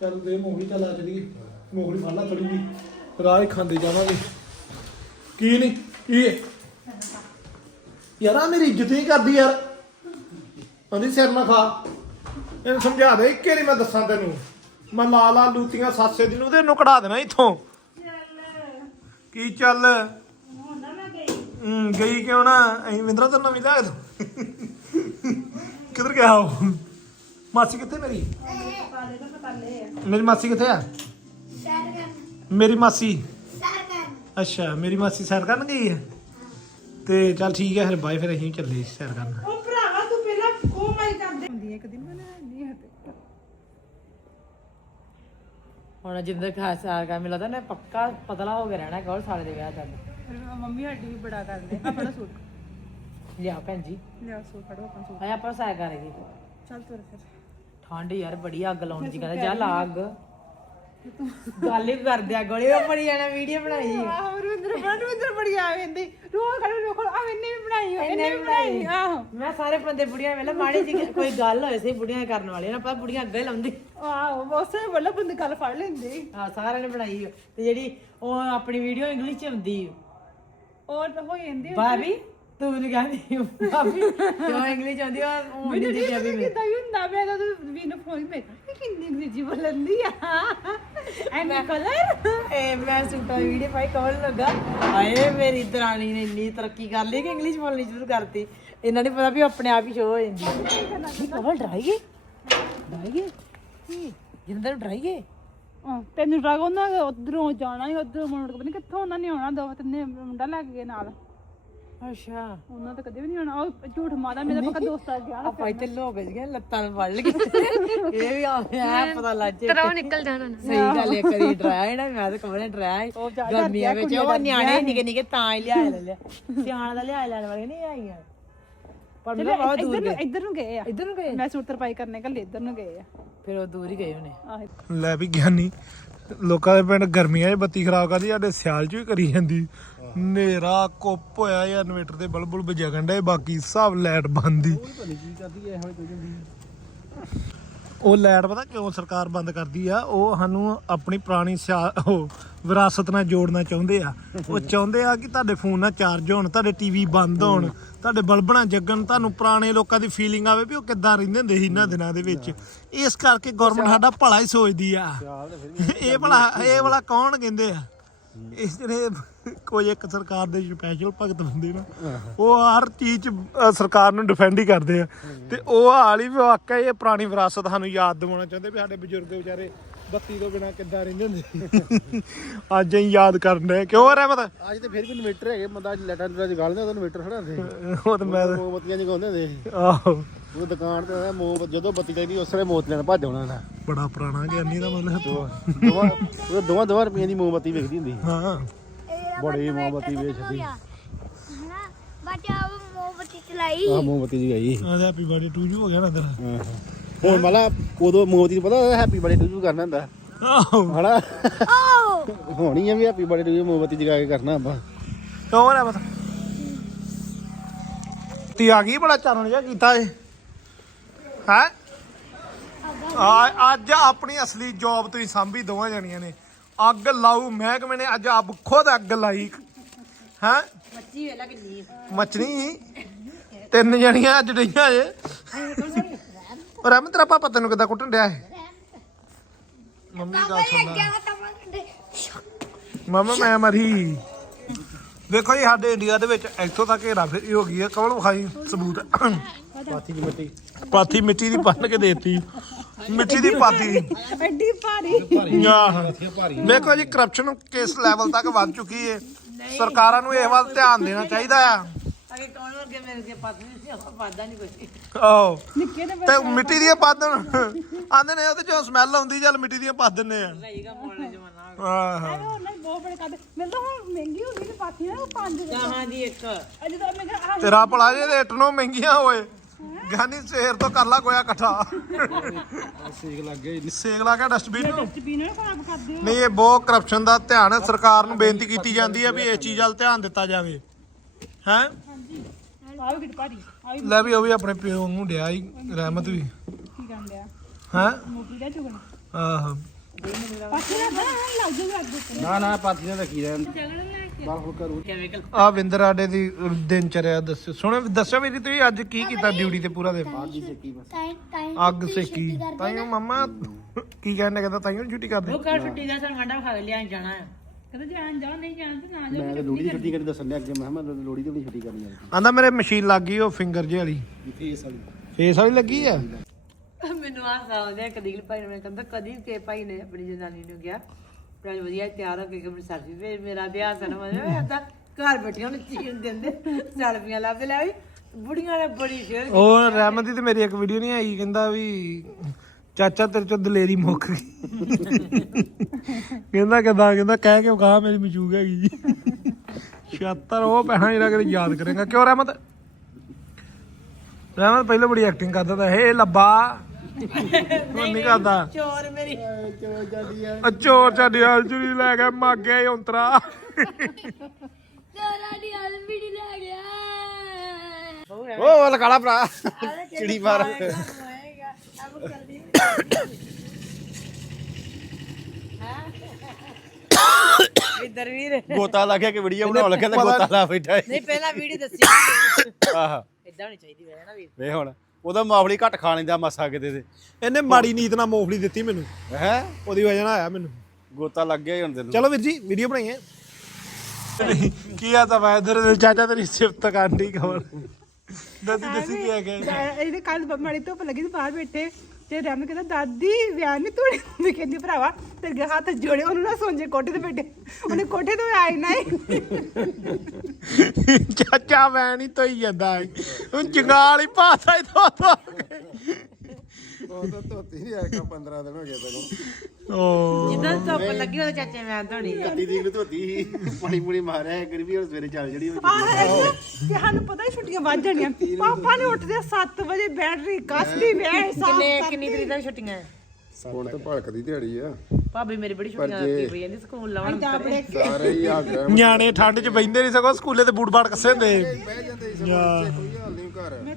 ਚੱਲ ਦੇ ਮੋਹਰੀ ਚੱਲ ਆ ਚਲੀਏ। ਮੋਹਰੀ ਫੜ ਲਾ ਥੋੜੀ ਜੀ ਰਾਹ ਹੀ ਖਾਂਦੇ ਜਾਵਾਂਗੇ। ਕੀ ਨਹੀਂ ਕੀ? ਹੈ ਯਾਰ ਮੇਰੀ ਇੱਜ਼ਤ ਨਹੀਂ ਕਰਦੀ ਯਾਰ। ਆਂਦੀ ਸਿਰ ਨਾ ਖਾ। ਇਹਨੂੰ ਸਮਝਾ ਦੇ, ਇੱਕੇ ਨਹੀਂ ਮੈਂ ਦੱਸਾਂ ਤੈਨੂੰ। ਮੈਂ ਲਾ ਲਾ ਲੂਤੀਆਂ ਸਾਸੇ ਦੀ ਨੂੰ ਤੇ ਇਹਨੂੰ ਕਢਾ ਦੇਣਾ ਇੱਥੋਂ। ਕੀ ਚੱਲ? ਹੂੰ, ਗਈ ਕਿਉਂ ਨਾ? ਐਂ ਵਿੰਦਰਾ ਤੈਨੂੰ ਨਵੀਂ ਲਿਆ ਕਿੱਧਰ ਗਿਆ ਉਹ? ਮਾਸੀ ਕਿੱਥੇ ਮੇਰੀ? ਮੇਰੀ ਮਾਸੀ ਕਿੱਥੇ ਆ? ਮੇਰੀ ਮਾਸੀ। ਅੱਛਾ, ਮੇਰੀ ਮਾਸੀ ਸੈਰ ਕਰਨ ਗਈ ਹੈ? ਤੇ ਚੱਲ ਠੀਕ ਹੈ, ਫਿਰ ਬਾਏ, ਫਿਰ ਅਸੀਂ ਚੱਲੇ ਸੈਰ ਕਰਨ ਉਹ ਭਰਾਵਾ ਤੂੰ ਪਹਿਲਾਂ ਉਹ ਮਾਈ ਕਰਦੇ ਹੁੰਦੀ ਇੱਕ ਦਿਨ ਮੈਂ ਨਹੀਂ ਹਟੇ ਹੁਣ ਜਿੰਦਰ ਖਾਸ ਆ ਗਿਆ ਮੈਨੂੰ ਲੱਗਦਾ ਨਾ ਪੱਕਾ ਪਤਲਾ ਹੋ ਗਿਆ ਰਹਿਣਾ ਗੌਰ ਸਾਲੇ ਦੇ ਵਿਆਹ ਤੱਕ ਮੰਮੀ ਹੱਡੀ ਵੀ ਬੜਾ ਕਰਦੇ ਆਪਣਾ ਸੂਟ ਲਿਆ ਭੈਣ ਜੀ। ਲਿਆ ਸੂਟ ਫੜੋ ਆਪਣਾ ਸੂਟ। ਆਇਆ ਆਪਾਂ ਸਾਇ ਕਰਾਂਗੇ ਚੱਲ ਤੁਰ ਫਿਰ। ਠੰਡ ਯਾਰ ਬੜੀ ਅੱਗ ਲਾਉਣ ਜੀ ਕਹਿੰਦਾ ਜਾ ਲਾ ਅੱਗ। ਗੱਲ ਹੀ ਕਰਦੇ ਆ ਗੋਲੀ ਉਹ ਬੜੀ ਜਾਣਾ ਵੀਡੀਓ ਬਣਾਈ। ਆਹ ਰਵਿੰਦਰ ਰਵਿੰਦਰ ਬੜੀ ਆ ਜਾਂਦੀ ਰੋਜ਼ ਖੜੇ ਰੋਕੋ ਆ ਇਹਨੇ ਵੀ ਬਣਾਈ ਹੋਈ ਇਹਨੇ ਵੀ ਬਣਾਈ ਆਹੋ। ਮੈਂ ਸਾਰੇ ਬੰਦੇ ਬੁੜੀਆਂ ਵੇਲੇ ਮਾੜੀ ਜੀ ਕੋਈ ਗੱਲ ਹੋਏ ਸੀ ਬੁੜੀਆਂ ਕਰਨ ਵਾਲੇ ਨਾ ਪਤਾ ਬੁੜੀਆਂ ਅੱਗੇ ਲਾਉਂਦੀ। ਆਹੋ ਉਸੇ ਵੱਲੋਂ ਬੰਦੇ ਗੱਲ ਫੜ ਲੈਂਦੇ। ਆ ਸਾਰਿਆਂ ਨੇ ਬਣਾਈ ਹੋਈ। ਤੇ ਜਿਹੜੀ ਉਹ ਆਪਣੀ ਵੀਡੀਓ ਇੰਗਲਿਸ਼ ਚ ਹੁੰਦੀ ਔਰ ਤਾਂ ਹੋ ਜਾਂਦੀ ਭਾਬੀ ਤੂੰ ਨਹੀਂ ਕਹਿੰਦੀ ਭਾਬੀ ਕਿਉਂ ਇੰਗਲਿਸ਼ ਆਉਂਦੀ ਆ? ਉਹ ਮੈਨੂੰ ਹਿੰਦੀ ਨਹੀਂ ਚ ਵੀ ਕਿਦਾਂ ਹੀ ਹੁੰਦਾ ਮੈਂ ਤਾਂ ਵੀ ਨੂੰ ਫੋਨ ਮੈਂ ਕਿਹਾ, ਇਹ ਕਿੰਨੀ ਅੰਗਰੇਜ਼ੀ ਬੋਲਦੀ ਆ? ਐਨੇ ਕਲਰ ਏ ਮੈਂ ਸੁਪਰ ਵੀਡੀਓ ਪਾਈ ਕਵਰ ਲੱਗਾ। ਹਾਏ ਮੇਰੀ ਦਰਾਣੀ ਨੇ ਇੰਨੀ ਤਰੱਕੀ ਕਰ ਲਈ ਕਿ ਇੰਗਲਿਸ਼ ਬੋਲਣੀ ਸ਼ੁਰੂ ਕਰਤੀ। ਇਹਨਾਂ ਨੇ ਪਤਾ ਵੀ ਉਹ ਆਪਣੇ ਆਪ ਹੀ ਸ਼ੋ ਹੋ ਜਾਂਦੀ ਨਹੀਂ ਕਵਰ ਡਰਾਈਏ ਡਰਾਈਏ ਕੀ? ਜਿੰਦਰ ਡਰਾਈਏ? ਤੈਨੂੰ ਡਰਾ ਉਹਨਾਂ ਉਧਰੋਂ ਜਾਣਾ ਹੀ ਉਧਰੋਂ ਮੁੰਡਾ ਪਤਾ ਨਹੀਂ ਕਿੱਥੋਂ ਉਹਨਾਂ ਨੇ ਆਉਣਾ ਦੋ ਤਿੰਨੇ ਮੁੰਡਾ ਲੱਗ ਗਏ ਨਾਲ। ਅੱਛਾ। ਉਹਨਾਂ ਤਾਂ ਕਦੇ ਵੀ ਨਹੀਂ ਆਉਣਾ। ਉਹ ਝੂਠ ਮਾਦਾ ਮੇਰਾ ਪੱਕਾ ਦੋਸਤ ਆ ਗਿਆ। ਆਪਾਂ ਇੱਥੇ ਲੋਕ ਗਏ ਲੱਤਾਂ ਨੂੰ ਫੜ ਲਗੇ ਇਹ ਵੀ ਆ ਐ ਪਤਾ ਲੱਗ ਜੇ ਤਰੋਂ ਨਿਕਲ ਜਾਣਾ ਸਹੀ ਗੱਲ ਹੈ ਕਦੀ ਡਰਾਇਆ ਨਾ ਮੈਂ ਤਾਂ ਕਮਰੇ ਡਰਾਇਆ ਗਰਮੀਆਂ ਵਿੱਚ ਉਹ ਨਿਆਣੇ ਨਿਕੇ ਨਿਕੇ ਤਾਂ ਹੀ ਲਿਆ ਲੈ ਲਿਆ। ਸਿਆਣਾ ਦਾ ਲਿਆ ਲੈਣ ਵਾਲੇ ਨਹੀਂ ਆਈਆਂ। ਪਰ ਮੈਂ ਬਹੁਤ ਦੂਰ ਇੱਧਰ ਨੂੰ ਗਏ ਇੱਧਰ ਨੂੰ ਗਏ ਆ। ਇੱਧਰ ਨੂੰ ਗਏ? ਮੈਂ ਸੂਟ ਤਰਪਾਈ ਕਰਨੇ ਕੱਲੇ ਇੱਧਰ ਨੂੰ ਗਏ ਆ। ਫਿਰ ਉਹ ਦੂਰ ਹੀ ਗਏ ਹੋਣੇ। ਆਹ। ਲੈ ਵੀ ਗਿਆਨੀ ਲੋਕਾਂ ਦੇ ਪਿੰਡ ਗਰਮੀਆਂ 'ਚ ਬੱਤੀ ਖਰਾਬ ਕਰਦੀ ਸਾਡੇ ਸਿਆਲ 'ਚ ਵੀ ਕਰੀ ਜਾਂਦੀ। ਨੇਰਾ ਕੁੱਪ ਹੋਇਆ ਜਾਂ ਇਨਵੇਟਰ ਦੇ ਬਲਬ ਬੁਲਬ ਜਗਣ ਡੇ ਬਾਕੀ ਸਭ ਲਾਈਟ ਬੰਦ ਦੀ ਉਹ ਲਾਈਟ ਪਤਾ ਕਿਉਂ ਸਰਕਾਰ ਬੰਦ ਕਰਦੀ ਆ? ਉਹ ਸਾਨੂੰ ਆਪਣੀ ਪੁਰਾਣੀ ਸਿਆ- ਉਹ ਵਿਰਾਸਤ ਨਾਲ ਜੋੜਨਾ ਚਾਹੁੰਦੇ ਆ। ਉਹ ਚਾਹੁੰਦੇ ਆ ਕਿ ਤੁਹਾਡੇ ਫੋਨ ਨਾਲ ਚਾਰਜ ਹੋਣ ਤੁਹਾਡੇ ਟੀਵੀ ਬੰਦ ਹੋਣ ਤੁਹਾਡੇ ਬਲਬਣਾ ਜਗਣ ਤੁਹਾਨੂੰ ਪੁਰਾਣੇ ਲੋਕਾਂ ਦੀ ਫੀਲਿੰਗ ਆਵੇ ਵੀ ਉਹ ਕਿੱਦਾਂ ਰਹਿੰਦੇ ਹੁੰਦੇ ਸੀ ਇਹਨਾਂ ਦਿਨਾਂ ਦੇ ਵਿੱਚ। ਇਸ ਕਰਕੇ ਗਵਰਨਮੈਂਟ ਸਾਡਾ ਭਲਾ ਹੀ ਸੋਚਦੀ ਆ। ਇਹ ਭਲਾ ਇਹ ਵਾਲਾ ਕੌਣ ਕਹਿੰਦੇ ਆ? ਇਸ ਜਿਹੜੇ ਕੋਈ ਇੱਕ ਸਰਕਾਰ ਦੇ ਸਪੈਸ਼ਲ ਭਗਤ ਹੁੰਦੇ ਨਾ ਉਹ ਹਰ ਚੀਜ਼ ਚ ਅ, ਸਰਕਾਰ ਨੂੰ ਡਿਫੈਂਡ ਹੀ ਕਰਦੇ ਆ। ਤੇ ਉਹ ਹਾਲ ਹੀ ਵਾਕਿਆ ਇਹ ਪੁਰਾਣੀ ਵਿਰਾਸਤ ਸਾਨੂੰ ਯਾਦ ਦਿਵਾਉਣਾ ਚਾਹੁੰਦੇ ਵੀ ਸਾਡੇ ਬਜ਼ੁਰਗ ਵਿਚਾਰੇ ਬੱਤੀ ਤੋਂ ਬਿਨਾ ਕਿੱਦਾਂ ਰਹਿੰਦੇ ਹੁੰਦੇ? ਸੀ। ਅੱਜ ਅਸੀਂ ਯਾਦ ਕਰਨ ਦੇ ਕਿਉਂ ਰਹਿਮਤ ਅੱਜ ਤੇ ਫਿਰ ਵੀ ਇਨਵੇਟਰ ਹੈਗੇ ਬੰਦਾ ਲੈਟਾਂ ਲੂਟਾਂ ਜਗਾਲਦੇ ਉਹਦਾ ਇਨਵੇਟਰ ਖੜਾ ਹੁੰਦੇ ਉਹ ਤੇ ਮੈਂ ਮੋਮਬੱਤੀਆਂ ਜਗਾਉਂਦੇ ਹੁੰਦੇ ਸੀ। ਆਹੋ। ਉਹ ਦੁਕਾਨ ਤੇ ਆਇਆ ਮੋਮ ਜਦੋਂ ਬੱਤੀ ਚਾਹੀਦੀ ਉਸ ਵੇਲੇ ਮੋਤੀਆਂ ਨਾਲ ਭੱਜ ਆਉਣਾ ਨਾ ਬੜਾ ਪੁਰਾਣਾ ਗਿਆਨੀ ਦਾ ਮਤਲਬ ਦੋਵਾਂ ਉਹ ਦੋਵਾਂ ਦੋਵਾਂ ਰੁਪਈਆਂ ਦੀ ਮੋਮਬੱਤੀ ਵਿਕਦੀ ਹੁੰਦੀ ਸੀ। ਹਾਂ। ਬੜੀ ਮੋਮਬੱਤੀ ਵੇਚਦੀ ਹਨਾ ਬੱਚਾ ਮੋਮਬੱਤੀ ਚਲਾਈ। ਆਹ ਮੋਮਬੱਤੀ ਜਗਾਈ ਆ ਹੈਪੀ ਬਰਥਡੇ ਟੂ ਯੂ ਹੋ ਗਿਆ ਨਾ ਤੇਰਾ। ਹਾਂ। ਹੁਣ ਮਲਾ ਉਦੋਂ ਮੋਮਬੱਤੀ ਨੂੰ ਪਤਾ ਹੈਪੀ ਬਰਥਡੇ ਟੂ ਕਰਨਾ ਹੁੰਦਾ। ਆਹੋ। ਹਣਾ ਹੋਣੀ ਆ ਵੀ ਹੈਪੀ ਬਰਥਡੇ ਟੂ ਮੋਮਬੱਤੀ ਜਗਾ ਕੇ ਕਰਨਾ ਆਪਾਂ। ਕਿਉਂ ਰਹਿਮਤ ਤੀ ਆ ਗਈ ਬੜਾ ਚਾਨਣ ਜਿਹਾ ਕੀਤਾ ਏ ਹੈ? ਆ ਅੱਜ ਆਪਣੀ ਅਸਲੀ ਜੌਬ ਤੁਸੀਂ ਸਾਂਭੀ ਦੋਵਾਂ ਜਣੀਆਂ ਨੇ। ਅੱਗ ਲਾਉ ਮਹਿਕਮੇ ਨੇ ਅੱਜ ਆਪ ਖੁਦ ਅੱਗ ਲਾਈ। ਹੈ? ਮੱਛੀ ਵੇਲਾ ਕਿੰਨੀ ਮੱਛਣੀ ਤਿੰਨ ਜਣੀਆਂ ਅੱਜ ਡਈਆਂ ਏ ਪਰ ਰਹਿਮਤ ਤੇਰਾ ਪਾਪਾ ਤੈਨੂੰ ਕਿੱਦਾਂ ਕੁੱਟਣ ਡਿਆ ਏ ਮੰਮੀ ਮੈਂ ਮਰੀ। ਵੇਖੋ ਜੀ ਸਾਡੇ ਇੰਡੀਆ ਦੇ ਵਿੱਚ ਇੱਥੋਂ ਤੱਕ ਹੇਰਾ ਫੇਰੀ ਹੋ ਗਈ ਹੈ। ਕਵਲ ਵਿਖਾਈ ਸਬੂਤ। ਪਾਥੀ ਦੀ ਮਿੱਟੀ। ਪਾਥੀ ਮਿੱਟੀ ਦੀ ਬੰਨ ਕੇ ਦੇਤੀ। ਮਿੱਟੀ ਦੀ ਪਾਥੀ। ਐਡੀ ਭਾਰੀ। ਆਹ। ਵੇਖੋ ਜੀ ਕਰਪਸ਼ਨ ਕਿਸ ਲੈਵਲ ਤੱਕ ਵੱਧ ਚੁੱਕੀ ਹੈ। ਸਰਕਾਰਾਂ ਨੂੰ ਇਹ ਵੱਲ ਧਿਆਨ ਦੇਣਾ ਚਾਹੀਦਾ ਆ। ਅਗੇ ਕੌਣ ਵਰਗੇ ਮੇਰੇ ਕੇ ਪਤ ਨਹੀਂ ਸੀ ਆਪਾਂ ਪਾਦਾ ਨਹੀਂ ਕੁਛ। ਆਹੋ। ਨਿੱਕੇ ਦੇ ਤੇ ਮਿੱਟੀ ਦੀਆਂ ਪਾ ਦੇਣ ਆਂਦੇ ਨੇ ਉਹਦੇ ਚੋਂ ਸਮੈਲ ਆਉਂਦੀ ਚੱਲ ਮਿੱਟੀ ਦੀਆਂ ਪਾ ਦਿੰਨੇ ਆ ਸਹੀਗਾ ਮੋੜਨੇ ਜਮਾਨਾ ਆਹ। ਉਹ ਨਹੀਂ ਬਹੁਤ ਬੜੇ ਕਰਦੇ ਮੈਨੂੰ ਤਾਂ ਹੁਣ ਮਹਿੰਗੀ ਹੋ ਗਈ ਤੇ ਪਾਥੀ ਨਾ ਉਹ ਪੰਜ ਦੇ ਕਹਾਂ ਦੀ ਇੱਕ। ਅਜੇ ਤਾਂ ਮੈਂ ਕਿਹਾ ਆਹ ਤੇਰਾ ਭਲਾ ਜੇ ਰੇਟ ਨੂੰ ਮਹਿੰਗੀਆਂ ਹੋਏ ਗਾਨੀ ਸੇਰ ਤੋਂ ਕਰ ਲਾ ਗੋਇਆ ਇਕੱਠਾ। ਸੇਕ ਲੱਗ ਗਏ ਸੇਕ ਲਾ ਕੇ ਡਸਟਬਿਨ ਨੂੰ। ਪੀਣੇ ਨੂੰ ਖਰਾਬ ਕਰਦੇ ਹੋ। ਨਹੀਂ ਇਹ ਬਹੁਤ ਕਰਪਸ਼ਨ ਦਾ ਧਿਆਨ ਸਰਕਾਰ ਨੂੰ ਬੇਨਤੀ ਕੀਤੀ ਜਾਂਦੀ ਹੈ ਵੀ ਇਸ ਚੀਜ਼ ਵੱਲ ਧਿਆਨ ਦਿੱਤਾ ਜਾਵੇ। ਹੈ? ਆਹ ਵੀ ਭਾਰੀ ਆਹ ਵੀ ਲੈ ਵੀ ਉਹ ਵੀ ਆਪਣੇ ਪਿਓ ਨੂੰ ਡਿਆ ਹੀ ਰਹਿਮਤ ਵੀ। ਕੀ ਕਰਦੇ ਆ ਹੈ? ਮੋਟੀ ਦਾ ਚੁਗਣ। ਆਹੋ। ਪਾਥੀ ਨਾ ਬਣਾ ਲੱਗ ਜੂਗਾ ਅੱਗੇ ਨਾ ਨਾ ਪਾਥੀ ਨਾਲ ਰੱਖੀ ਰਹਿਣ। ਬਾਹਰ ਹੋ ਕਰੂ ਕਿਵੇਂ ਕਲ ਆ ਵਿੰਦਰ ਆਡੇ ਦੀ ਦਿਨ ਚਰਿਆ ਦੱਸੋ ਸੁਣੋ ਦੱਸੋ ਵੀ ਤੁਸੀਂ ਅੱਜ ਕੀ ਕੀਤਾ ਡਿਊਟੀ ਤੇ ਪੂਰਾ ਦਿਨ? ਟਾਈਮ ਟਾਈਮ ਅੱਗ ਸੇਕੀ। ਤਾਈਓ ਮਮਾ ਕੀ ਕਹਿੰਦੇ ਕਹਿੰਦਾ ਤਾਈਓ ਛੁੱਟੀ ਕਰਦੇ? ਉਹ ਕੱਲ ਛੁੱਟੀ ਦਾ ਸਾਨੂੰ ਆਂਡਾ ਖਾ ਲਿਆ ਜਾਣਾ ਹੈ ਕਹਿੰਦਾ ਜਾਣ ਜਾਓ ਨਹੀਂ ਜਾਣ ਤੇ ਨਾ ਜਾਓ ਮੈਂ ਤਾਂ ਲੋੜੀ ਦੀ ਛੁੱਟੀ ਕਰੀ ਦੱਸਣ ਲਿਆ ਅੱਗੇ ਮੈਂ ਕਿਹਾ ਮੈਂ ਲੋੜੀ ਦੀ ਵੀ ਛੁੱਟੀ ਕਰਨੀ ਆ ਆਂਦਾ ਮੇਰੇ ਮਸ਼ੀਨ ਲੱਗ ਗਈ ਉਹ ਫਿੰਗਰ ਜੇ ਵਾਲੀ। ਫੇਸ ਵਾਲੀ। ਫੇਸ ਵਾਲੀ ਲੱਗੀ ਆ? ਮੈਨੂੰ ਆ ਸਾਉਂਦੇ ਕਦੀਲ ਭਾਈ ਨੇ ਮੈਨੂੰ ਕਹਿੰਦਾ ਕਦੀ ਕੇ ਭਾਈ ਨੇ ਆਪਣੀ ਜਨਾਨੀ ਨੂੰ ਕਿਹਾ ਪਰ ਅੱਜ ਵਧੀਆ ਤਿਆਰ ਹੋ ਕੇ ਕਿ ਸਰਫੀ ਵੇ ਮੇਰਾ ਵਿਆਹ ਸਨ ਮੈਂ ਆਦਾ ਘਰ ਬੈਠੀਆਂ ਨੂੰ ਚੀਨ ਦਿੰਦੇ ਸੈਲਫੀਆਂ ਲੱਭਦੇ ਲੈ ਵੀ ਬੁੜੀਆਂ ਨੇ ਬੜੀ ਸ਼ੇਰ ਉਹ ਰਹਿਮਤ ਦੀ ਤੇ ਮੇਰੀ ਇੱਕ ਵੀਡੀਓ ਨਹੀਂ ਆਈ ਕਹਿੰਦਾ ਵੀ ਚਾਚਾ ਤੇਰੇ ਚੋਂ ਦਲੇਰੀ ਮੁੱਕ ਗਈ। ਕਹਿੰਦਾ ਕਿਦਾਂ ਕਹਿੰਦਾ ਕਹਿ ਕੇ ਕਹਾ ਮੇਰੀ ਮਜੂਗ ਹੈਗੀ ਜੀ। 76 ਉਹ ਪੈਣਾ ਜਿਹੜਾ ਕਦੇ ਯਾਦ ਕਰੇਗਾ। ਕਿਉਂ ਰਹਿਮਤ? ਰਹਿਮਤ ਪਹਿਲਾਂ ਬੜੀ ਐਕਟਿੰਗ ਕਰਦਾ ਤਾ ਹੇ ਲੱਭਾ ਹੁਣ ਨਹੀਂ ਕਰਦਾ। ਚੋਰ ਮੇਰੀ। ਆ ਚੋਰ ਚਾਡੀ ਲੈ ਕੇ ਮੱਗ ਉਂਤਰਾ। ਤੇਰਾ ਦੀ ਅਲਮੀੜੀ ਲੈ ਗਿਆ। ਉਹ ਲਕਾਲਾ ਭਰਾ। ਚਿੜੀ ਮਾਰ। ਇੱਧਰ ਵੀਰ। ਗੋਤਾ ਲਾ ਕੇ ਵੀਡੀਓ ਬਣਾਉਣ ਲੱਗਾ ਤਾਂ ਗੋਤਾ ਲਾ ਬੈਠਾ ਏ। ਨਹੀਂ ਪਹਿਲਾਂ ਵੀਡੀਓ ਦੱਸੀ ਆਹ। ਇਦਾਂ ਹੋਣੀ ਚਾਹੀਦੀ ਵੇ ਨਾ ਵੀਰ। ਵੇ ਹੁਣ ਉਹਦਾ ਮਾਫਲੀ ਘੱਟ ਖਾ ਲੈਂਦਾ ਮਸਾ ਕਿਤੇ ਤੇ। ਇਹਨੇ ਮਾੜੀ ਨੀਤ ਨਾਲ ਮੋਫਲੀ ਦਿੱਤੀ ਮੈਨੂੰ। ਹੈ? ਉਹਦੀ ਵਜ੍ਹਾ ਨਾਲ ਆਇਆ ਮੈਨੂੰ। ਗੋਤਾ ਲੱਗ ਗਿਆ ਹੀ ਹੁਣ ਤੈਨੂੰ। ਚਲੋ ਵੀਰ ਜੀ ਵੀਡੀਓ ਬਣਾਈਏ। ਕੀ ਆ ਤਾਂ ਇਧਰ ਚਾਚਾ ਤੇਰੀ ਸਿਫਤ ਕਰਨ ਖਬਰ ਦੱਸੀ ਦੱਸੀ ਕੀ ਆ ਗਿਆ ਇਹਦੇ? ਕੱਲ ਮਾੜੀ ਧੁੱਪ ਲੱਗੀ ਸੀ ਬਾਹਰ ਬੈਠੇ। ਤੇ ਰਮ ਕਹਿੰਦਾ, ਦਾਦੀ, ਵਿਆਹ ਨਹੀਂ ਤੋੜੀ ਮੈਂ ਕਹਿੰਦੀ, ਭਰਾਵਾ, ਤੇਰੇ ਹੱਥ ਜੋੜੇ, ਉਹਨੂੰ ਨਾ ਸੌਂਜੇ ਕੋਠੇ ਤੇ ਬੈਠੇ। ਉਹਨੇ ਕੋਠੇ ਤੋਂ ਆਈ ਨਾ ਚਾਚਾ, ਮੈਂ ਨਹੀਂ ਤੋਈ ਜਾਂਦਾ। ਹੁਣ ਜੰਗਾਲ ਹੀ ਪਾਸਾ ਹੀ ਧੋ ਧੋ ਕੇ। ਉਹ ਤਾਂ ਧੋਤੀ ਨਹੀਂ ਆਇਆ 15 ਦਿਨ ਹੋ ਗਏ ਤੈਨੂੰ। ਓ। ਜਿੱਦਾਂ ਧੁੱਪ ਲੱਗੀ ਉਹਦੇ ਚਾਚੇ ਮੈਂ ਧੋਣੀ ਆ। ਕੱਤੀ ਦੀ ਨੂੰ ਧੋਤੀ ਸੀ। ਪਾਣੀ ਪੂਣੀ ਮਾਰਿਆ ਇੱਕ ਵੀ ਹੁਣ ਸਵੇਰੇ ਚੱਲ ਜੜੀ ਆਹ ਤੇ ਸਾਨੂੰ ਪਤਾ ਹੀ ਛੁੱਟੀਆਂ ਵੱਧ ਜਾਣੀਆਂ। ਪਾਪਾ ਨੇ ਉੱਠਦੇ 7 ਵਜੇ ਬੈਟਰੀ ਕੱਸਦੀ ਵੇ ਸਾਫ਼ ਕਿੰਨੇ ਕਿੰਨੀ ਤਰੀਕ ਤੱਕ ਛੁੱਟੀਆਂ ਹੈ? ਹੁਣ ਤਾਂ ਭਲਕਦੀ ਦਿਹਾੜੀ ਆ। ਭਾਬੀ ਮੇਰੀ ਬੜੀ ਛੁੱਟੀਆਂ ਲੱਗੀ ਪਈ ਜਾਂਦੀ ਸਕੂਲ ਲਾਉਣ ਆਪਣੇ ਸਾਰੇ ਹੀ ਆ ਗਏ। ਨਿਆਣੇ ਠੰਡ 'ਚ ਬੈਂਦੇ ਨਹੀਂ ਸਕੋ ਸਕੂਲੇ ਤੇ ਬੂਟ ਬਾਟ ਕੱਸੇ ਹੁੰਦੇ। ਬਹਿ ਜਾਂਦੇ ਸੀ ਬੱਚੇ ਕੋਈ ਹਾਲ ਨਹੀਂ ਘਰ। ਮੈਂ ਤਾਂ ਆਪ ਗਾਲਾਂ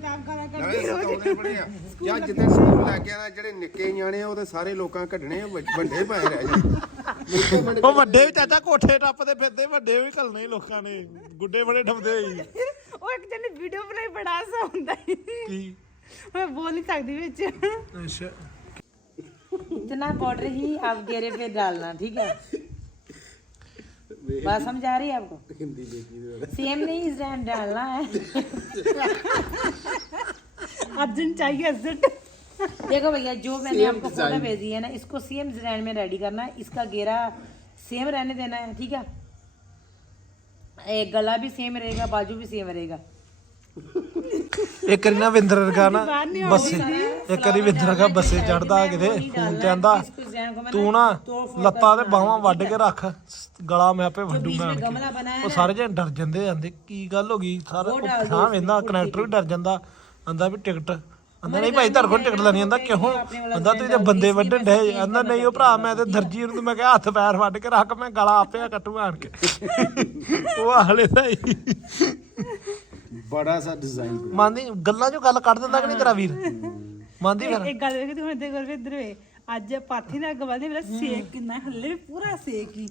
ਨਾਲੇ ਕੱਢਦੀ ਰੋਜ਼ ਸਤਾਉਣੇ ਬੜੇ ਆ ਜਾਂ ਜਿੱਦਾਂ ਸਕੂਲ ਲੱਗ ਗਿਆ ਨਾ ਜਿਹੜੇ ਨਿੱਕੇ ਨਿਆਣੇ ਆ ਉਹ ਤੇ ਸਾਰੇ ਲੋਕਾਂ ਕੱਢਣੇ ਆ, ਵੱਡ- ਵੱਡੇ ਪਏ ਰਹਿ ਜਾਣ ਉਹ ਵੱਡੇ ਵੀ ਚਾਚਾ ਕੋਠੇ ਟੱਪਦੇ ਫਿਰਦੇ ਵੱਡੇ ਵੀ ਘਲਣੇ ਲੋਕਾਂ ਨੇ ਗੁੱਡੇ ਬੜੇ ਠੱਪਦੇ ਹੋਈ ਉਹ ਇੱਕ ਜਣੇ ਵੀਡੀਓ ਬਣਾਈ ਬੜਾ ਹਸਾ ਹੁੰਦਾ ਸੀ ਕੀ ਮੈਂ ਬੋਲ ਨਹੀਂ ਸਕਦੀ ਵਿੱਚ ਅੱਛਾ इतना पाउडर ही आप गेरे पे डालना ठीक है बात समझ आ रही है आपको सेम नहीं इस टाइम डालना है अर्जेंट चाहिए अर्जेंट देखो भैया जो मैंने आपको फोटो भेजी है ना इसको सेम डिजाइन में रेडी करना है इसका घेरा सेम रहने देना है ठीक है एक गला भी सेम रहेगा बाजू भी सेम रहेगा ਇੱਕ ਵਾਰੀ ਨਾ ਵਿੰਦਰ ਵਰਗਾ ਨਾ ਬੱਸੇ ਇੱਕ ਵਾਰੀ ਵਿੰਦਰ ਵਰਗਾ ਬੱਸੇ ਚੜਦਾ ਕਿਤੇ ਫੋਨ ਤੇ ਆਂਦਾ इसको डिजाइन को मैंने ਤੂੰ ਨਾ ਲੱਤਾਂ ਤੇ ਬਾਹਾਂ ਵੱਢ ਕੇ ਰੱਖ ਗਲਾ ਮੈਂ ਆਪੇ ਵੱਢੂਗਾ ਆਣ गमला ਕੇ बनाया ਉਹ ਸਾਰੇ ਜਣ ਡਰ ਜਾਂਦੇ ਆਂਦੇ ਕੀ ਗੱਲ ਹੋ ਗਈ ਸਾਰਾ ਸਾਹ ਵੇਂਦਾ ਕਨੈਕਟਰ ਵੀ ਡਰ ਜਾਂਦਾ ਆਂਦਾ ਵੀ ਟਿਕਟ। ਆਂਦਾ ਨਹੀਂ ਭਾਈ ਤੁਹਾਡੇ ਕੋਲ ਟਿਕਟ ਲੈਣੀ ਆਂਦਾ ਕਿਉਂ? ਆਂਦਾ ਤੁਸੀਂ ਤੇ ਬੰਦੇ ਵੱਢਣ ਡੇ ਆਂਦਾ ਨਹੀਂ ਉਹ ਭਰਾ ਮੈਂ ਤੇ ਦਰਜੀ ਨੂੰ ਮੈਂ ਕਿਹਾ ਹੱਥ ਪੈਰ ਵੱਢ ਕੇ ਰੱਖ ਮੈਂ ਗਲਾ ਆਪੇ ਕੱਟੂ ਆਣ ਕੇ। ਉਹ ਹਾਲੇ ਦਾ ਹੀ। ਬੜਾ ਸਾ ਡਿਜ਼ਾਈਨ ਮੰਨਦੀ ਗੱਲਾਂ ਚੋਂ ਗੱਲ ਕੱਢ ਦਿੰਦਾ ਕਿ ਨਹੀਂ ਤੇਰਾ ਵੀਰ? ਮੰਨਦੀ ਫਿਰ? ਇੱਕ ਗੱਲ ਵੇਖ ਤੂੰ ਹੁਣ ਤੇ ਗੁਰਵੇ ਇੱਧਰ ਵੇ ਅੱਜ ਪਾਥੀ ਨਾਲ ਅੱਗ ਵਧੇ ਮੇਰਾ ਸੇਕ ਕਿੰਨਾ ਹੱਲੇ ਵੀ ਪੂਰਾ ਸੇਕ ਹੀ।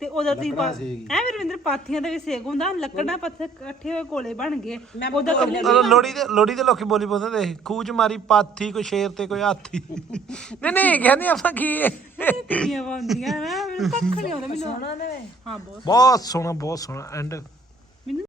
ਤੇ ਉਦੋਂ ਤੁਸੀਂ ਪਾ- ਐ ਰਵਿੰਦਰ ਪਾਥੀਆਂ ਦਾ ਵੀ ਸੇਕ ਹੁੰਦਾ ਲੱਕੜਾਂ ਪੱਥਰ ਇਕੱਠੇ ਹੋਏ ਕੋਲੇ ਬਣ ਗਏ। ਉਹਦਾ ਕੱਲੇ ਲੋੜੀ ਦੇ ਲੋੜੀ ਦੇ ਲੋਕੀ ਬੋਲੀ ਬੋਲਦੇ ਤੇ ਖੂਜ ਮਾਰੀ ਪਾਥੀ ਕੋਈ ਸ਼ੇਰ ਤੇ ਕੋਈ ਹਾਥੀ। ਨਹੀਂ ਨਹੀਂ ਕਹਿੰਦੇ ਆਪਾਂ ਕੀ ਹੈ? ਕੁੜੀਆਂ ਪਾਉਂਦੀਆਂ ਨਾ ਮੈਨੂੰ ਕੱਖ ਨਹੀਂ ਆਉਂਦਾ ਮੈਨੂੰ ਹਾਂ ਬਹੁਤ ਬਹੁਤ ਸੋਹਣਾ ਬਹੁਤ ਸੋਹਣਾ ਐਂਡ